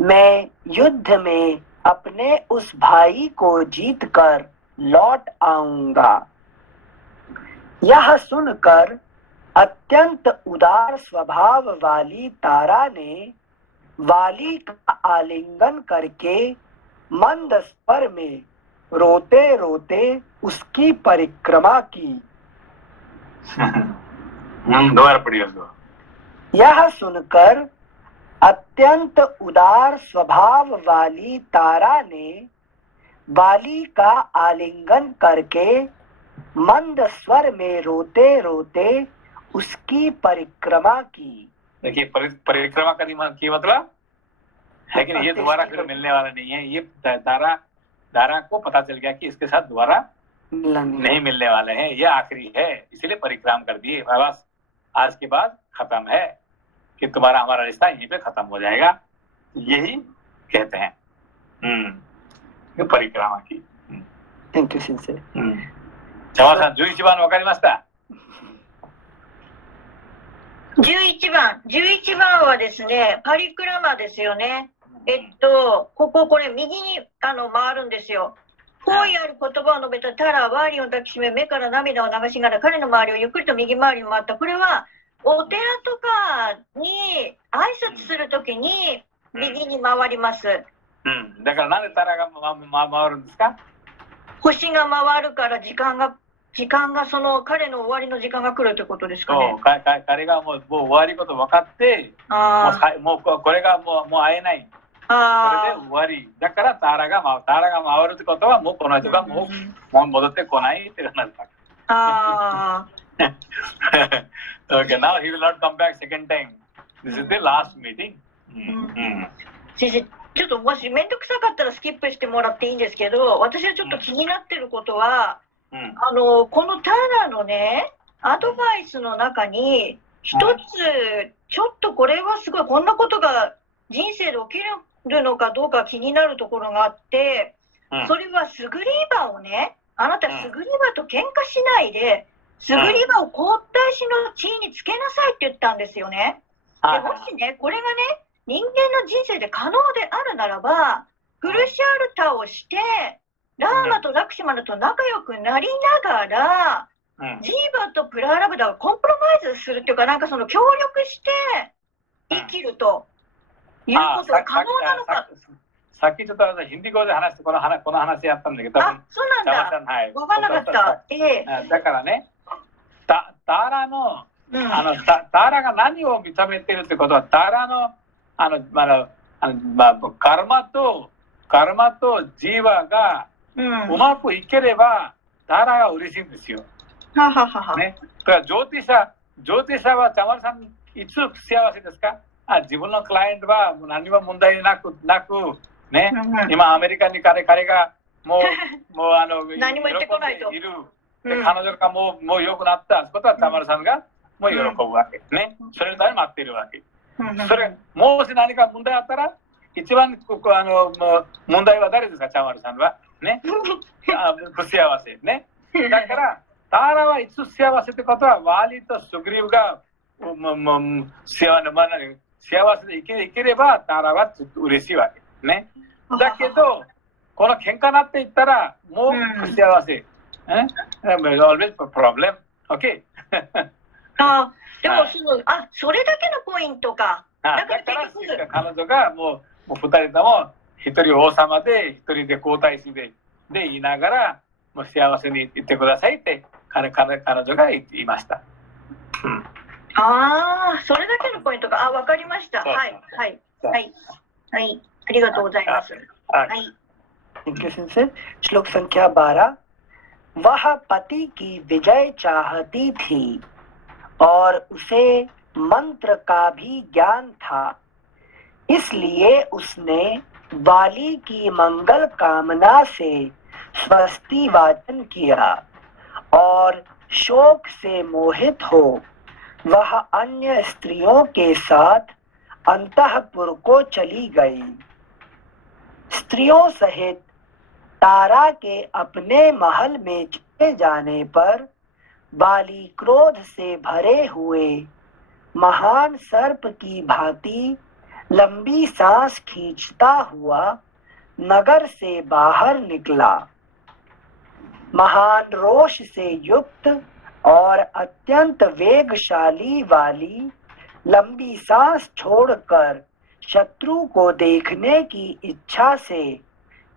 मैं युद्ध में अपने उस भाई को जीतकर लौट आऊंगा। यह सुनकर अत्यंत उदार स्वभाव वाली तारा ने वाली का आलिंगन करके मंद स्वर में रोते रोते उसकी परिक्रमा की। दोबारा पढ़िए उसको। यह सुनकर अत्यंत उदार स्वभाव वाली तारा ने वाली का आलिंगन करके मंद स्वर में रोते रोते उसकी परिक्रमा की। देखिए परिक्रमा की मतलब है कि ये दोबारा फिर मिलने वाला नहीं है। ये तारा को पता चल गया कि इसके साथ दोबारा नहीं मिलने वाले हैं, ये आखिरी है, इसलिए परिक्रमा कर दिए। बस आज के बाद खत्म है कि तुम्हारा हमारा रिश्ता यहीं पे खत्म हो जाएगा, यही कहते हैं। परिक्रमा की। Thank you Sensei. 11番わかりました。11番はですね、パリクラマですよね。これ右に回るんですよ。好意ある言葉を述べたタラはワーリを抱きしめ、目から涙を流しながら彼の周りをゆっくりと右回りに回った。これはお寺とかに挨拶するときに右に回ります。だからなんでタラが回るんですか？星が回るから時間がその彼の終わりの時間が来るということですかね。彼がもう終わりこと分かって、もうこれがもう会えない、worry.だからタラが回るってことはもうこの人がもう戻ってこないって話だ。Okay, now he will not come back second time. This is the last meeting. 先生、ちょっともし面倒くさかったらスキップしてもらっていいんですけど、私はちょっと気になってることは、このタラのね、アドバイスの中に一つちょっとこれはすごいこんなことが人生で起きるのかどうか気になるところがあって、それはスグリーバをね、あなたスグリーバと喧嘩しないでスグリーバを皇太子の地位につけなさいって言ったんですよね。でもしね、これがね、人間の人生で可能であるならば、プルシャルタをしてラーマとラクシマルと仲良くなりながら、ジーバとプラーラブダがコンプロマイズするっていうか、なんかその協力して生きるということが可能なのか。さっきちょっとヒンディ語で話してこの話やったんだけど、そうなんだ。分かんなかった。だからね、ターラのターラが何を認めているってことは、ターラのカルマとジーバがうまくいければターラが嬉しいんですよ。ね、だからジョーティシャはチャマルさんいつ幸せですか？自分のクライアントは何も問題なくね、今アメリカに彼がもう何も言ってこないといる。彼女がもう良くなったことはチャマルさんがもう喜ぶわけね。それのために待っているわけ。それもし何か問題あったら一番問題は誰ですか？チャマルさんはね、不幸せね。だからターラはいつ幸せってことはワーリーとスグリーブが幸せで生きればターラは嬉しいわけね。だけどこの喧嘩になっていったらもう不幸せ。always problem. Okay. でもそれだけのポイントか。だから彼女がもう2人とも一人王様で一人で皇太子で言いながらもう幸せにいってくださいって彼女が言いました。それだけのポイントか。わかりました。はい。ありがとうございます。はい。श्लोक संख्या 12। वह पति की विजय चाहती थी और उसे मंत्र का भी ज्ञान था, इसलिए उसने वाली की मंगल कामना से स्वस्ति वाचन किया और शोक से मोहित हो वह अन्य स्त्रियों के साथ अंतःपुर को चली गई। स्त्रियों सहित तारा के अपने महल में चले जाने पर बाली क्रोध से भरे हुए महान सर्प की भांति लंबी सांस खींचता हुआ नगर से बाहर निकला। महान रोष से युक्त और अत्यंत वेगशाली वाली लंबी सांस छोड़कर शत्रु को देखने की इच्छा से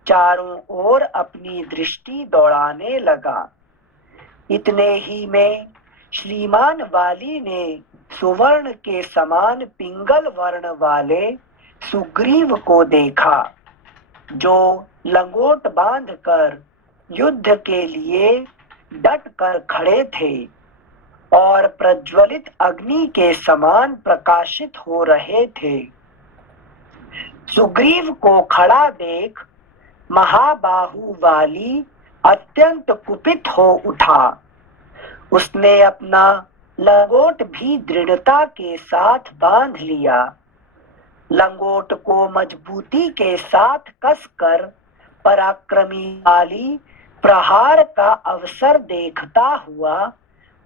चारों ओर अपनी दृष्टि दौड़ाने लगा। इतने ही में श्रीमान वाली ने सुवर्ण के समान पिंगल वर्ण वाले सुग्रीव को देखा, जो लंगोट बांधकर युद्ध के लिए डट कर खड़े थे और प्रज्वलित अग्नि के समान प्रकाशित हो रहे थे। सुग्रीव को खड़ा देख महाबाहु वाली अत्यंत कुपित हो उठा। उसने अपना लंगोट भी दृढ़ता के साथ बांध लिया। लंगोट को मजबूती के साथ कसकर पराक्रमी वाली प्रहार का अवसर देखता हुआ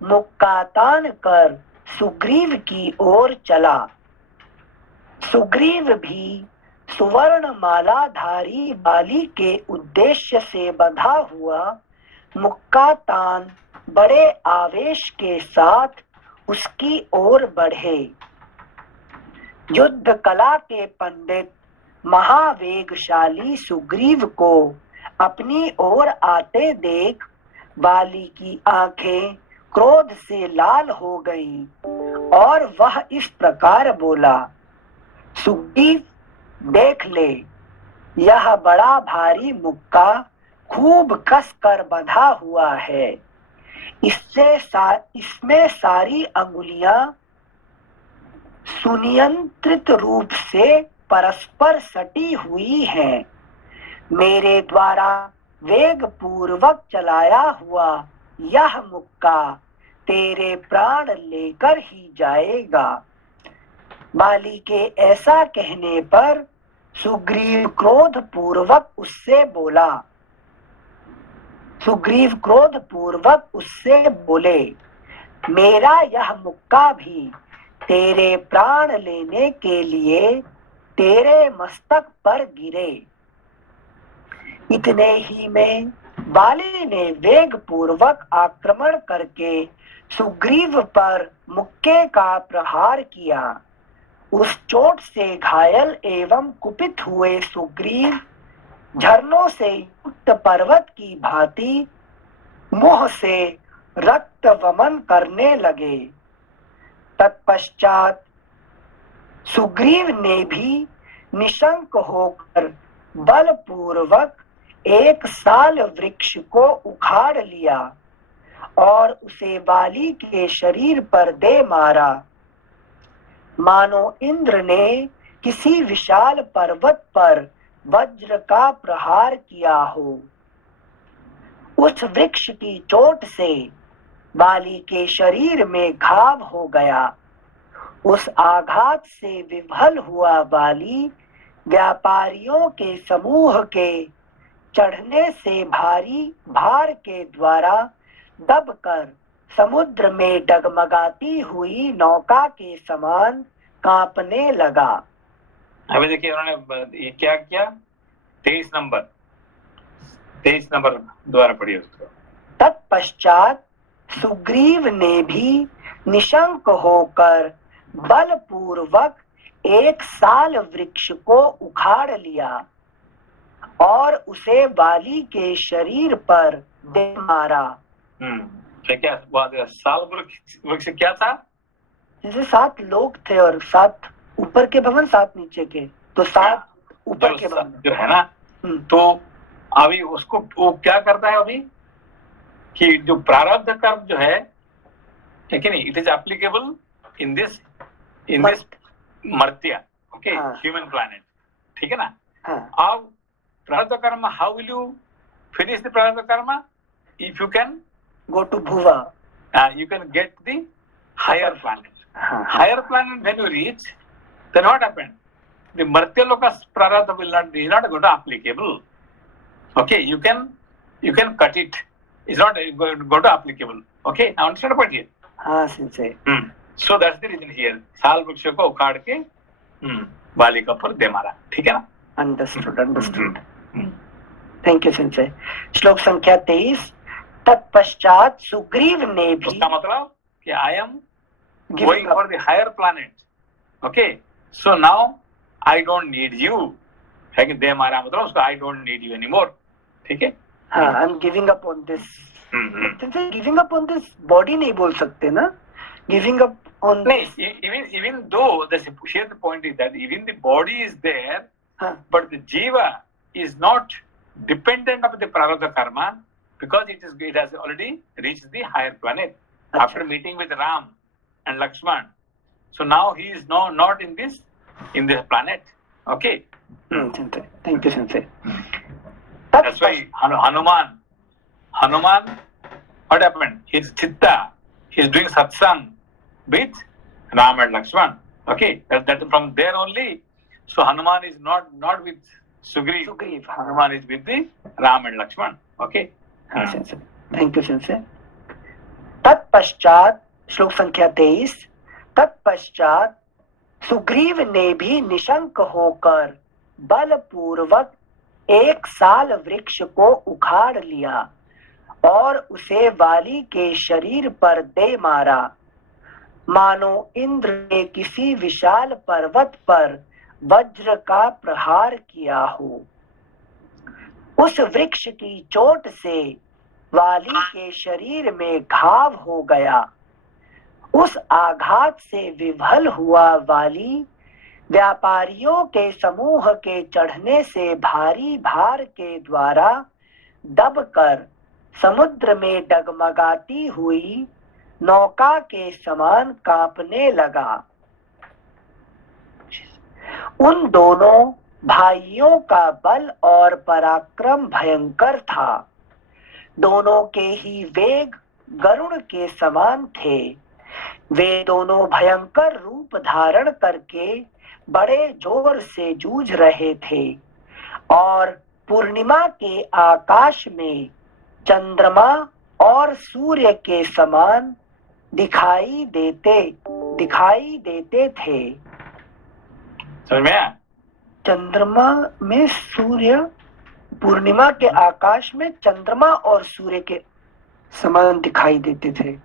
मुक्का तान कर सुग्रीव की ओर चला। सुग्रीव भी सुवर्ण मालाधारी बाली के उद्देश्य से बंधा हुआ मुक्का तान बड़े आवेश के साथ उसकी ओर बढ़े। युद्ध कला के पंडित महावेगशाली सुग्रीव को अपनी ओर आते देख बाली की आंखें क्रोध से लाल हो गईं और वह इस प्रकार बोला, सुग्रीव देख ले, यह बड़ा भारी मुक्का खूब कस कर बंधा हुआ है। इसमें सारी अंगुलियां सुनियंत्रित रूप से परस्पर सटी हुई हैं। मेरे द्वारा वेग पूर्वक चलाया हुआ यह मुक्का तेरे प्राण लेकर ही जाएगा। बाली के ऐसा कहने पर सुग्रीव क्रोध पूर्वक उससे बोला। सुग्रीव क्रोध पूर्वक उससे बोले, मेरा यह मुक्का भी तेरे प्राण लेने के लिए तेरे मस्तक पर गिरे। इतने ही में बाली ने वेग पूर्वक आक्रमण करके सुग्रीव पर मुक्के का प्रहार किया। उस चोट से घायल एवं कुपित हुए सुग्रीव झरनों से युक्त पर्वत की भांति मुंह से रक्त वमन करने लगे। तत्पश्चात सुग्रीव ने भी निशंक होकर बलपूर्वक एक साल वृक्ष को उखाड़ लिया और उसे बाली के शरीर पर दे मारा, मानो इंद्र ने किसी विशाल पर्वत पर वज्र का प्रहार किया हो। उस वृक्ष की चोट से बाली के शरीर में घाव हो गया। उस आघात से विह्वल हुआ बाली व्यापारियों के समूह के चढ़ने से भारी भार के द्वारा दबकर समुद्र में डगमगाती हुई नौका के समान कांपने लगा। अभी देखिए उन्होंने ये क्या किया, 23 नंबर द्वारा पढ़िए उसको। तत्पश्चात सुग्रीव ने भी निशंक होकर बलपूर्वक एक साल वृक्ष को उखाड़ लिया और उसे बाली के शरीर पर दे मारा। क्या साल वृक्ष क्या था? जैसे 7 लोग थे और 7 ऊपर के भवन 7 नीचे के, तो 7 ऊपर के भवन जो है ना। तो अभी उसको वो क्या करता है अभी कि जो प्रारब्ध कर्म जो है कि नहीं, it is applicable in this मर्त्य, ओके, ह्यूमन प्लैनेट, ठीक है ना। अब प्रारब्ध कर्म, how will you finish the प्रारब्ध कर्म? If you can go to bhuva, you can get the higher planet. Higher planet when you reach, then what happened? The Martya Loka's prarabdha will not be going to applicable. Okay, you can cut it. It's not going to applicable. Okay, now understand about here. Sensei. So that's the reason here. साल वृक्ष को उखाड़ के बालिका पर दे मारा, ठीक है ना? Understood. Thank you, Sensei. श्लोक संख्या 23। तत्पश्चात सुग्रीव ने भी, उसका मतलब कि I am going for the higher planet. Okay, so now I don't need you. है कि दे मारा मतलब उसको I don't need you anymore. ठीक है? I'm giving up on this. Giving up on this body नहीं बोल सकते ना? Giving up on नहीं, even though the point is that even the body is there, but the jiva is not dependent on the prarabdha karma because it has already reached the higher planet after meeting with Ram and Lakshman. So now he is not in this planet. Okay. Thank you, Sensei. That's why Hanuman, what happened? His chitta, he's doing satsang with Ram and Lakshman. Okay, that from there only. So Hanuman is not with Sugriv. Hanuman is with the Ram and Lakshman. Okay. Thank you sensei. तत्पश्चात श्लोक संख्या 23। तत्पश्चात सुग्रीव ने भी निशंक होकर बलपूर्वक एक साल वृक्ष को उखाड़ लिया और उसे वाली के शरीर पर दे मारा, मानो इंद्र ने किसी विशाल पर्वत पर वज्र का प्रहार किया हो। उस वृक्ष की चोट से वाली के शरीर में घाव हो गया। उस आघात से विह्वल हुआ वाली व्यापारियों के समूह के चढ़ने से भारी भार के द्वारा दबकर समुद्र में डगमगाती हुई नौका के समान कांपने लगा। उन दोनों भाइयों का बल और पराक्रम भयंकर था। दोनों के ही वेग गरुड़ के समान थे। वे दोनों भयंकर रूप धारण करके बड़े जोर से जूझ रहे थे और पूर्णिमा के आकाश में चंद्रमा और सूर्य के समान दिखाई देते थे। समझ में आया? चंद्रमा में सूर्य, पूर्णिमा के आकाश में चंद्रमा और सूर्य के समान दिखाई देते थे।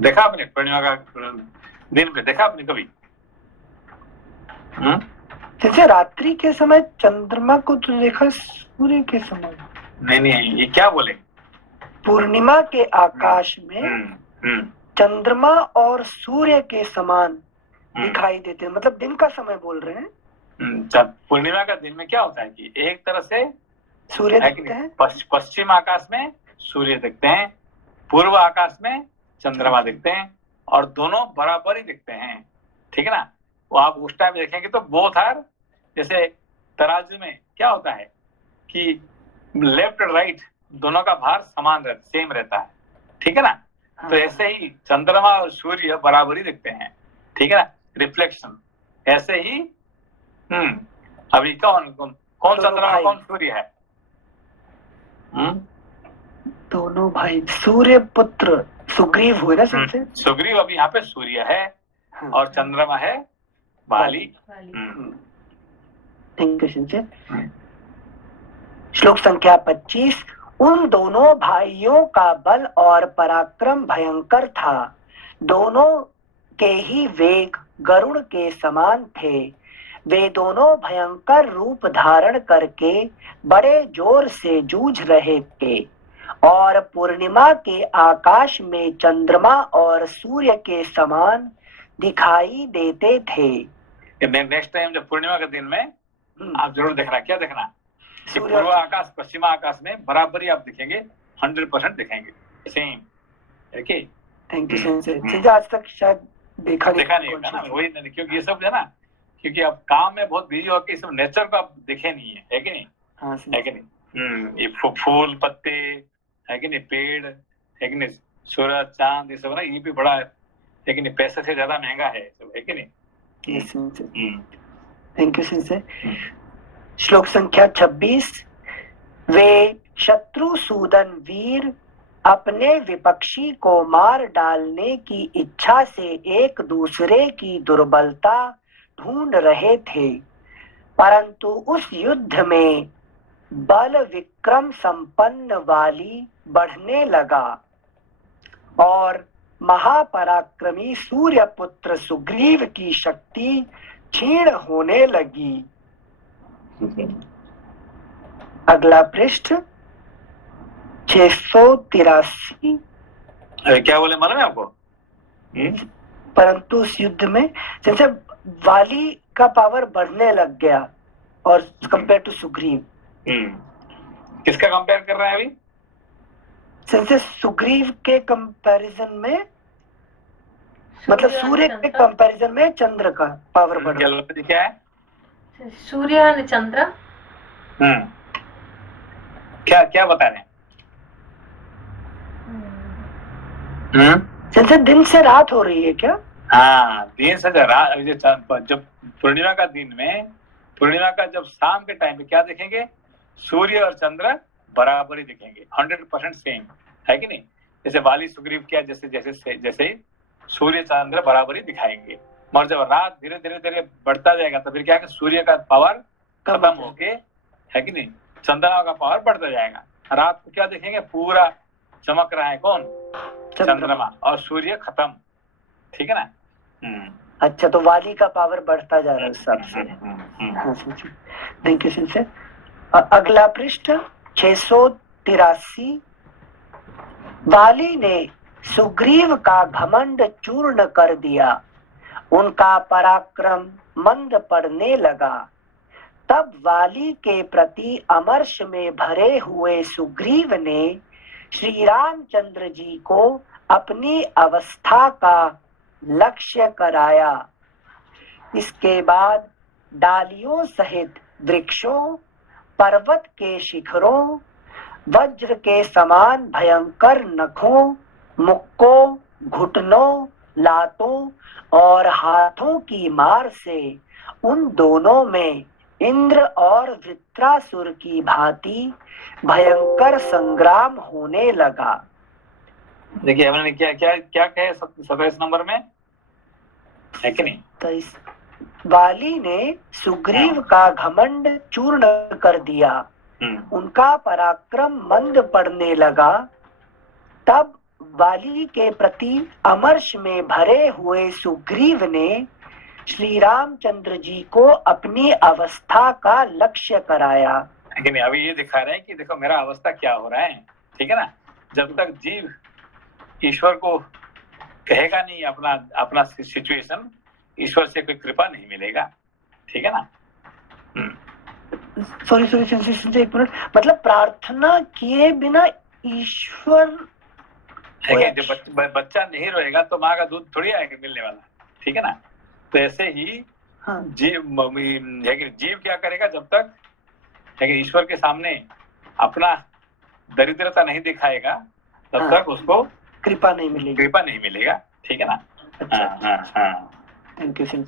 देखा आपने पूर्णिमा का दिन पे देखा आपने कभी? जैसे रात्रि के समय चंद्रमा को तो देखा, सूर्य के समय नहीं, ये क्या बोले? पूर्णिमा के आकाश में चंद्रमा और सूर्य के समान दिखाई देते हैं, मतलब दिन का समय बोल रहे हैं। पूर्णिमा का दिन में क्या होता है कि एक तरह से सूर्य दिखते हैं, पश्चिम आकाश में सूर्य दिखते हैं, पूर्व आकाश में चंद्रमा दिखते हैं और दोनों बराबर ही दिखते हैं, ठीक है ना? वो आप उस टाइम देखेंगे तो बोथ आर, जैसे तराजू में क्या होता है कि लेफ्ट और राइट दोनों का भार समान रहता, सेम रहता है, ठीक है ना? तो ऐसे ही चंद्रमा और सूर्य बराबर ही दिखते हैं, ठीक है ना? रिफ्लेक्शन ऐसे ही। अभी कौन चंद्रमा कौन सूर्य है? दोनों भाई सूर्य पुत्र सुग्रीव हुए ना सबसे। सुग्रीव अभी यहाँ पे सूर्य है और चंद्रमा है वाली। Thank you Sanjay. श्लोक संख्या 25। उन दोनों भाइयों का बल और पराक्रम भयंकर था। दोनों के ही वेग गरुड़ के समान थे। वे दोनों भयंकर रूप धारण करके बड़े जोर से जूझ रहे थे और पूर्णिमा के आकाश में चंद्रमा और सूर्य के समान दिखाई देते थे। नेक्स्ट टाइम जब पूर्णिमा के दिन में आप जरूर देखना, क्या देखना? पूर्व आकाश पश्चिम आकाश में बराबर ही आप दिखेंगे, 100% दिखेंगे same. Okay, thank you Sanjay. आज तक शायद देखा नहीं होगा ना, वही नहीं, क्योंकि ये सब है ना, क्योंकि आप काम में बहुत बिजी होकर सब नेचर को आप देखे नहीं है कि नहीं? हाँ, है कि नहीं? ये फूल पत्ते है कि नहीं, पेड़ है कि नहीं, सूरज चांद, ये सब ना, ये भी बड़ा है कि नहीं, पैसे से ज्यादा महंगा है सब, है कि नहीं? Thank you Sanjay. श्लोक संख्या 26। वे शत्रुसूदन वीर अपने विपक्षी को मार डालने की इच्छा से एक दूसरे की दुर्बलता ढूंढ रहे थे, परंतु उस युद्ध में बल विक्रम संपन्न वाली बढ़ने लगा और महापराक्रमी सूर्यपुत्र सुग्रीव की शक्ति क्षीण होने लगी। अगला पृष्ठ 683। क्या बोले मालूम है आपको? परंतु उस युद्ध में जैसे वाली का पावर बढ़ने लग गया और कंपेयर टू सुग्रीव। किसका कंपेयर कर रहा है अभी? जैसे सुग्रीव के कंपैरिजन में, मतलब सूर्य के कंपैरिजन में चंद्र का पावर बढ़ रहा है। क्या है? सूर्य और चंद्र। क्या बता रहे हैं? जैसे दिन से रात हो रही है क्या? हाँ, दिन से रात। जब पूर्णिमा का दिन में, पूर्णिमा का जब शाम के टाइम पे क्या देखेंगे? सूर्य और चंद्र बराबर ही दिखेंगे, 100% सेम, है कि नहीं? जैसे वाली सुग्रीव क्या, जैसे जैसे जैसे सूर्य चंद्र बराबर ही दिखाएंगे। मगर जब रात धीरे धीरे बढ़ता जाएगा तो फिर क्या है, सूर्य का पावर खत्म होके, है कि नहीं, चंद्रमा का पावर बढ़ता जाएगा। रात को क्या देखेंगे? पूरा चमक रहा है कौन? चंद्रमा, और सूर्य खत्म, ठीक है ना? अच्छा, तो वाली का पावर बढ़ता जा रहा है उस हिसाब से। Thank you Sanjay. अगला पृष्ठ 683। वाली ने सुग्रीव का घमंड चूर्ण कर दिया उनका पराक्रम मंद पड़ने लगा। तब वाली के प्रति अमर्ष में भरे हुए सुग्रीव ने श्री रामचंद्र जी को अपनी अवस्था का लक्ष्य कराया। इसके बाद डालियों सहित वृक्षों, पर्वत के शिखरों, वज्र के समान भयंकर नखों, मुक्कों, घुटनों, लातों और हाथों की मार से उन दोनों में इंद्र और वृत्रासुर की भांति भयंकर संग्राम होने लगा। देखिए हमने क्या क्या क्या कहे 27 नंबर में है कि नहीं? तो इस वाली ने सुग्रीव का घमंड चूर्ण कर दिया, उनका पराक्रम मंद पड़ने लगा। तब वाली के प्रति अमर्ष में भरे हुए सुग्रीव ने श्री रामचंद्र जी को अपनी अवस्था का लक्ष्य कराया। लेकिन अभी ये दिखा रहे हैं कि देखो मेरा अवस्था क्या हो रहा है, ठीक है ना। जब तक जीव ईश्वर को कहेगा नहीं अपना अपना सिचुएशन, ईश्वर से कोई कृपा नहीं मिलेगा, ठीक है ना। सॉरी एक मिनट, मतलब प्रार्थना किए बिना ईश्वर है कि जब बच्चा नहीं रोएगा तो माँ का दूध थोड़ी आएगा मिलने वाला, ठीक है ना। तो ऐसे ही जीव क्या करेगा जब तक है कि ईश्वर के सामने अपना दरिद्रता नहीं दिखाएगा तब तक उसको कृपा नहीं मिलेगा, ठीक है ना। अच्छा, थैंक यू सिंह।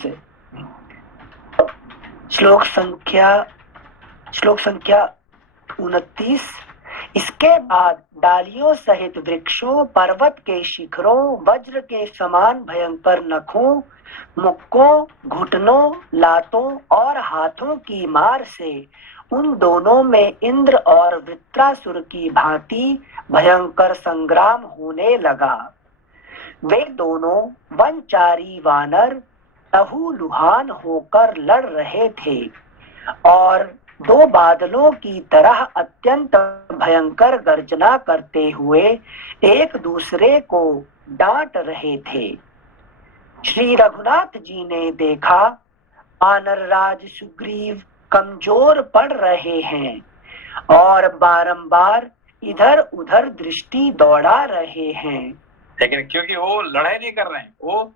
श्लोक संख्या 29। इसके बाद डालियों सहित वृक्षों, पर्वत के शिखरों, वज्र के समान भयंकर नखों, मुक्कों, घुटनों, लातों और हाथों की मार से उन दोनों में इंद्र और वृत्रासुर की भांति भयंकर संग्राम होने लगा। वे दोनों वनचारी वानर लहूलुहान होकर लड़ रहे थे और दो बादलों की तरह अत्यंत भयंकर गर्जना करते हुए एक दूसरे को डांट रहे थे। श्री रघुनाथ जी ने देखा वानर राज सुग्रीव कमजोर पड़ रहे हैं और बारंबार इधर उधर दृष्टि दौड़ा रहे हैं। लेकिन क्योंकि वो लड़ाई नहीं कर रहे हैं, वो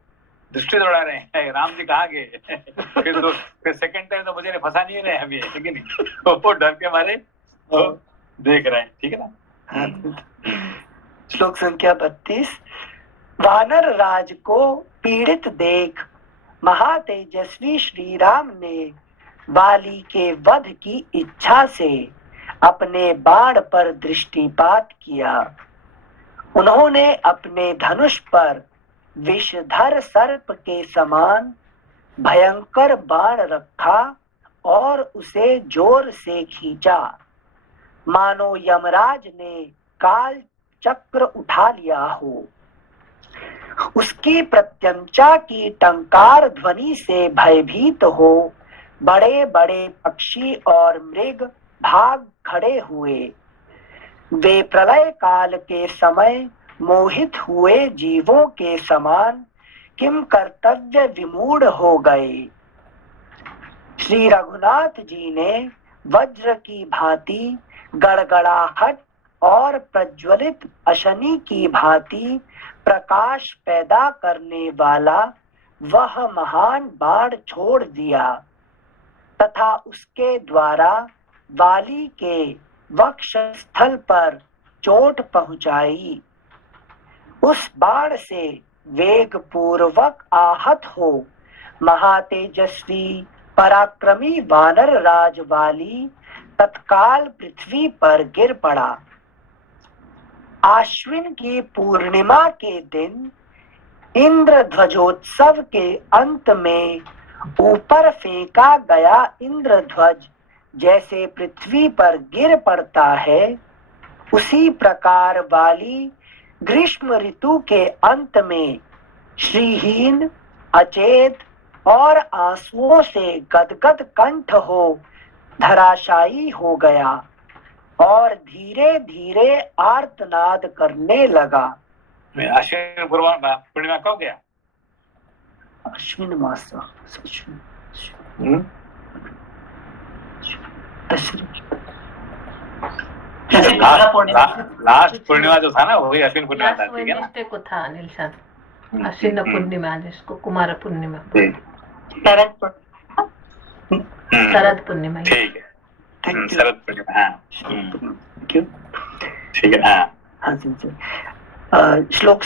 दृष्टि दौड़ा रहे हैं। राम जी कहाँ गए फिर सेकंड टाइम तो मुझे फंसा नहीं रहे अभी, ठीक है नहीं। वो डर के मारे देख रहे हैं, ठीक है ना। श्लोक संख्या 32। वानर राज को पीड़ित देख महातेजस्वी श्री राम ने वाली के वध की इच्छा से अपने बाण पर दृष्टिपात किया। उन्होंने अपने धनुष पर विषधर सर्प के समान भयंकर बाण रखा और उसे जोर से खींचा, मानो यमराज ने काल चक्र उठा लिया हो। उसकी प्रत्यंचा की टंकार ध्वनि से भयभीत हो बड़े बड़े पक्षी और मृग भाग खड़े हुए। वे प्रलय काल के समय मोहित हुए जीवों के समान किम कर्तव्य विमूढ़ हो गए। श्री रघुनाथ जी ने वज्र की भांति गड़गड़ाहट और प्रज्वलित अशनि की भांति प्रकाश पैदा करने वाला वह महान बाण छोड़ दिया तथा उसके द्वारा वाली के वक्षस्थल पर चोट पहुंचाई। उस बाण से वेग पूर्वक आहत हो महातेजस्वी पराक्रमी वानर राज वाली तत्काल पृथ्वी पर गिर पड़ा। आश्विन की पूर्णिमा के दिन इंद्र ध्वजोत्सव के अंत में ऊपर फेंका गया इंद्र ध्वज जैसे पृथ्वी पर गिर पड़ता है, उसी प्रकार वाली ग्रीष्म ऋतु के अंत में श्रीहीन, अचेत और आंसुओं से गदगद कंठ हो धराशायी हो गया और धीरे धीरे आर्तनाद करने लगा। आश्विन पूर्णिमा कब गया? अश्विन मास लास्ट पूर्णिमा जो था ना वही अश्विन पूर्णिमा था, ठीक है ना? को था अनिल सर, अश्विन पूर्णिमा जिसको कुमार पूर्णिमा, शरद पूर्णिमा, ठीक है, शरद पूर्णिमा, हाँ क्यों, ठीक है, हाँ हाँ जी। श्लोक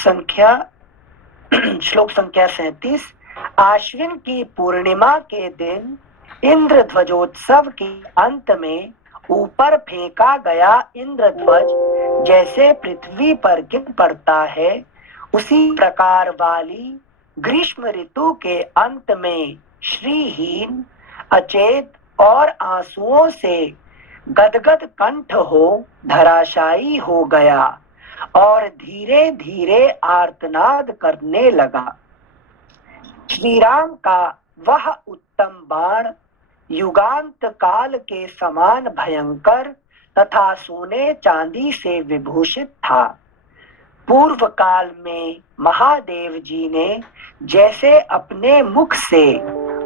संख्या 37। आश्विन की पूर्णिमा के दिन इंद्र ध्वजोत्सव के अंत में ऊपर फेंका गया इंद्रध्वज जैसे पृथ्वी पर गिर पड़ता है, उसी प्रकार वाली ग्रीष्म ऋतु के अंत में श्रीहीन, अचेत और आंसुओं से गदगद कंठ हो धराशायी हो गया और धीरे धीरे आर्तनाद करने लगा। श्री राम का वह उत्तम बाण युगांत काल के समान भयंकर तथा सोने चांदी से विभूषित था। पूर्व काल में महादेव जी ने जैसे अपने मुख से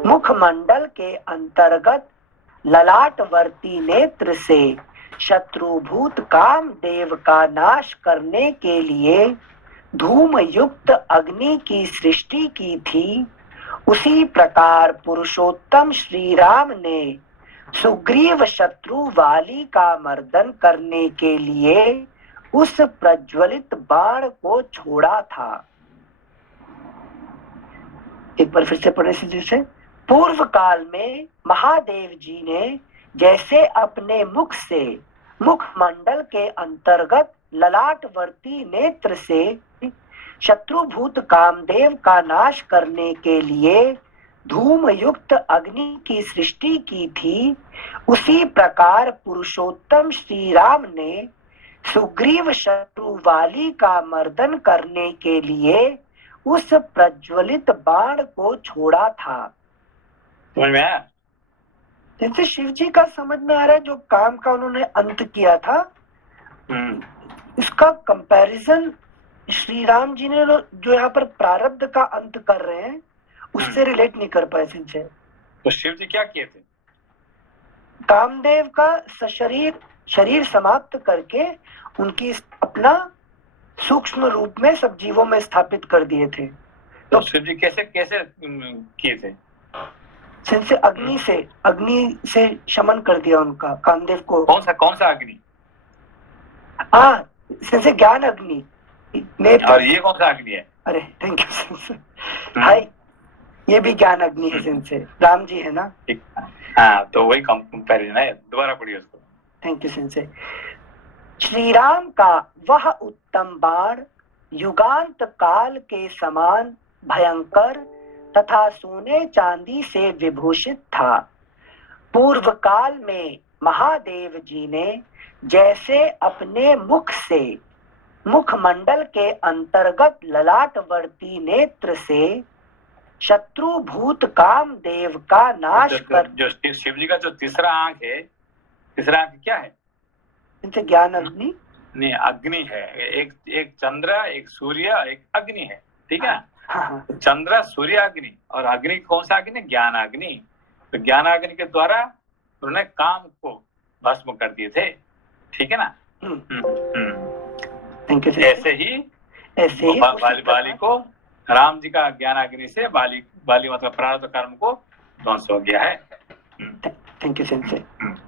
मुखमंडल के अंतर्गत ललाटवर्ती नेत्र से शत्रुभूत कामदेव का नाश करने के लिए धूम युक्त अग्नि की सृष्टि की थी, उसी प्रकार पुरुषोत्तम श्री राम ने सुग्रीव शत्रु वाली का मर्दन करने के लिए उस प्रज्वलित बाण को छोड़ा था। एक बार फिर से पढ़े से। पूर्व काल में महादेव जी ने जैसे अपने मुख से मुखमंडल के अंतर्गत ललाटवर्ती नेत्र से शत्रुभूत कामदेव का नाश करने के लिए धूम युक्त अग्नि की सृष्टि की थी, उसी प्रकार पुरुषोत्तम श्री राम ने सुग्रीव शत्रु वाली का मर्दन करने के लिए उस प्रज्वलित बाण को छोड़ा था। समझ में आया? जैसे शिव जी का समझ में आ रहा है जो काम का उन्होंने अंत किया था, इसका कंपैरिजन श्री राम जी ने जो यहाँ पर प्रारब्ध का अंत कर रहे हैं उससे रिलेट नहीं कर पाए सिंचे। तो शिव जी क्या किए थे? कामदेव का सशरीर शरीर समाप्त करके उनकी अपना सूक्ष्म रूप में सब जीवों में स्थापित कर दिए थे। तो शिव जी कैसे कैसे किए थे? सिंचे अग्नि से शमन कर दिया उनका कामदेव को। कौन सा अग्नि? सिंचे ज्ञान अग्नि। और ये कौन सा अग्नि है? अरे थैंक यू भाई, ये भी ज्ञान अग्नि है सिंचे, राम जी है ना। हाँ तो वही कंपैरिजन है, दोबारा पढ़िए उसको। थैंक यू सिंचे। श्री राम का वह उत्तम बाण युगांत काल के समान भयंकर तथा सोने चांदी से विभूषित था। पूर्व काल में महादेव जी ने जैसे अपने मुख से मुखमंडल के अंतर्गत ललाटवर्ती नेत्र से शत्रुभूत कामदेव का नाश कर जो शिव जी का जो तीसरा आंख है, तीसरा आंख क्या है? इनसे ज्ञान अग्नि नहीं, अग्नि है। एक चंद्र, एक सूर्य, एक अग्नि है, ठीक है। हाँ। चंद्र, सूर्य, अग्नि, और अग्नि कौन सा अग्नि? ज्ञान अग्नि। तो ज्ञान अग्नि के द्वारा उन्होंने काम को भस्म कर दिए थे, ठीक है ना। ऐसे ही बाली को राम जी का ज्ञान अग्नि से बाली मतलब प्रारब्ध कर्म को ध्वंस हो गया है। थैंक यू सिंचे।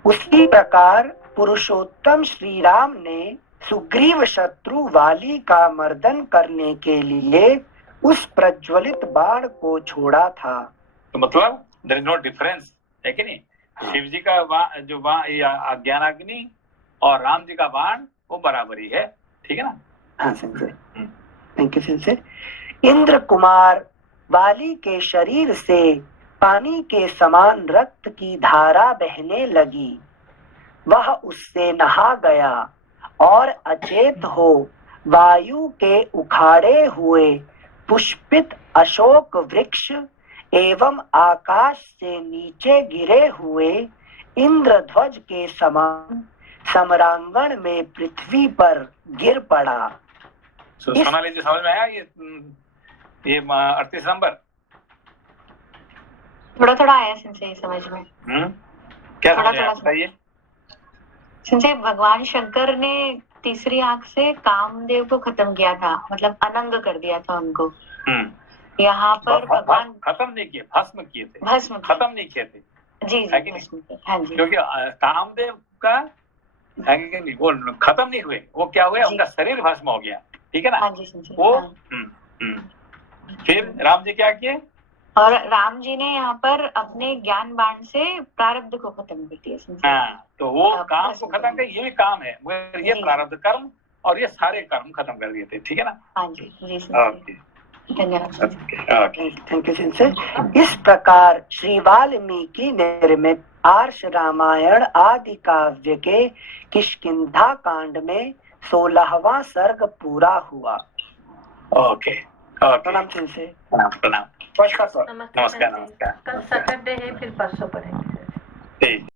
उसी प्रकार पुरुषोत्तम श्री राम ने सुग्रीव शत्रु वाली का मर्दन करने के लिए उस प्रज्वलित बाण को छोड़ा था। तो मतलब देयर इज नो डिफरेंस, है कि नहीं? शिव जी का जो ज्ञानाग्नि और राम जी का बाण वो बराबरी है, ठीक है ना। हाँ संजय, थैंक यू संजय। इंद्र कुमार वाली के शरीर से पानी के समान रक्त की धारा बहने लगी। वह उससे नहा गया और अचेत हो वायु के उखाड़े हुए पुष्पित अशोक वृक्ष एवं आकाश से नीचे गिरे हुए इंद्रध्वज के समान सम्रांगण में पृथ्वी पर गिर पड़ा। सोनाली जी समझ में आया ये 38 नंबर? थोड़ा थोड़ा आया सिंचे समझ में। क्या थोड़ा समझ बताइए। सिंचे भगवान शंकर ने तीसरी आंख से कामदेव को खत्म किया था, मतलब अनंग कर दिया था उनको। यहाँ पर भगवान खत्म नहीं किए, भस्म किए थे। भस्म खत्म नहीं किए थे। जी जी भस्म किए, हाँ जी। क्योंकि कामदेव का है कि नहीं, वो खत्म नहीं हुए, वो क्या हुए, उनका शरीर भस्म हो गया, ठीक है ना। हाँ जी सिंचे। वो हाँ। फिर राम जी क्या किए? और राम जी ने यहाँ पर अपने ज्ञान बाण से प्रारब्ध को खत्म कर दिया। हाँ, तो वो काम को खत्म कर, ये भी काम है, मगर ये प्रारब्ध कर्म और ये सारे कर्म खत्म कर दिए थे, ठीक है ना। हाँ जी जी ओके, धन्यवाद। थैंक यू सिंचे। इस प्रकार श्री वाल्मीकि निर्मित आर्ष रामायण आदि काव्य के किष्किंधा कांड में 16वां सर्ग पूरा हुआ। ओके, प्रणाम सिंचे। प्रणाम। नमस्कार सर। नमस्कार। कल सैटरडे है, फिर परसों पढ़ेंगे। ठीक।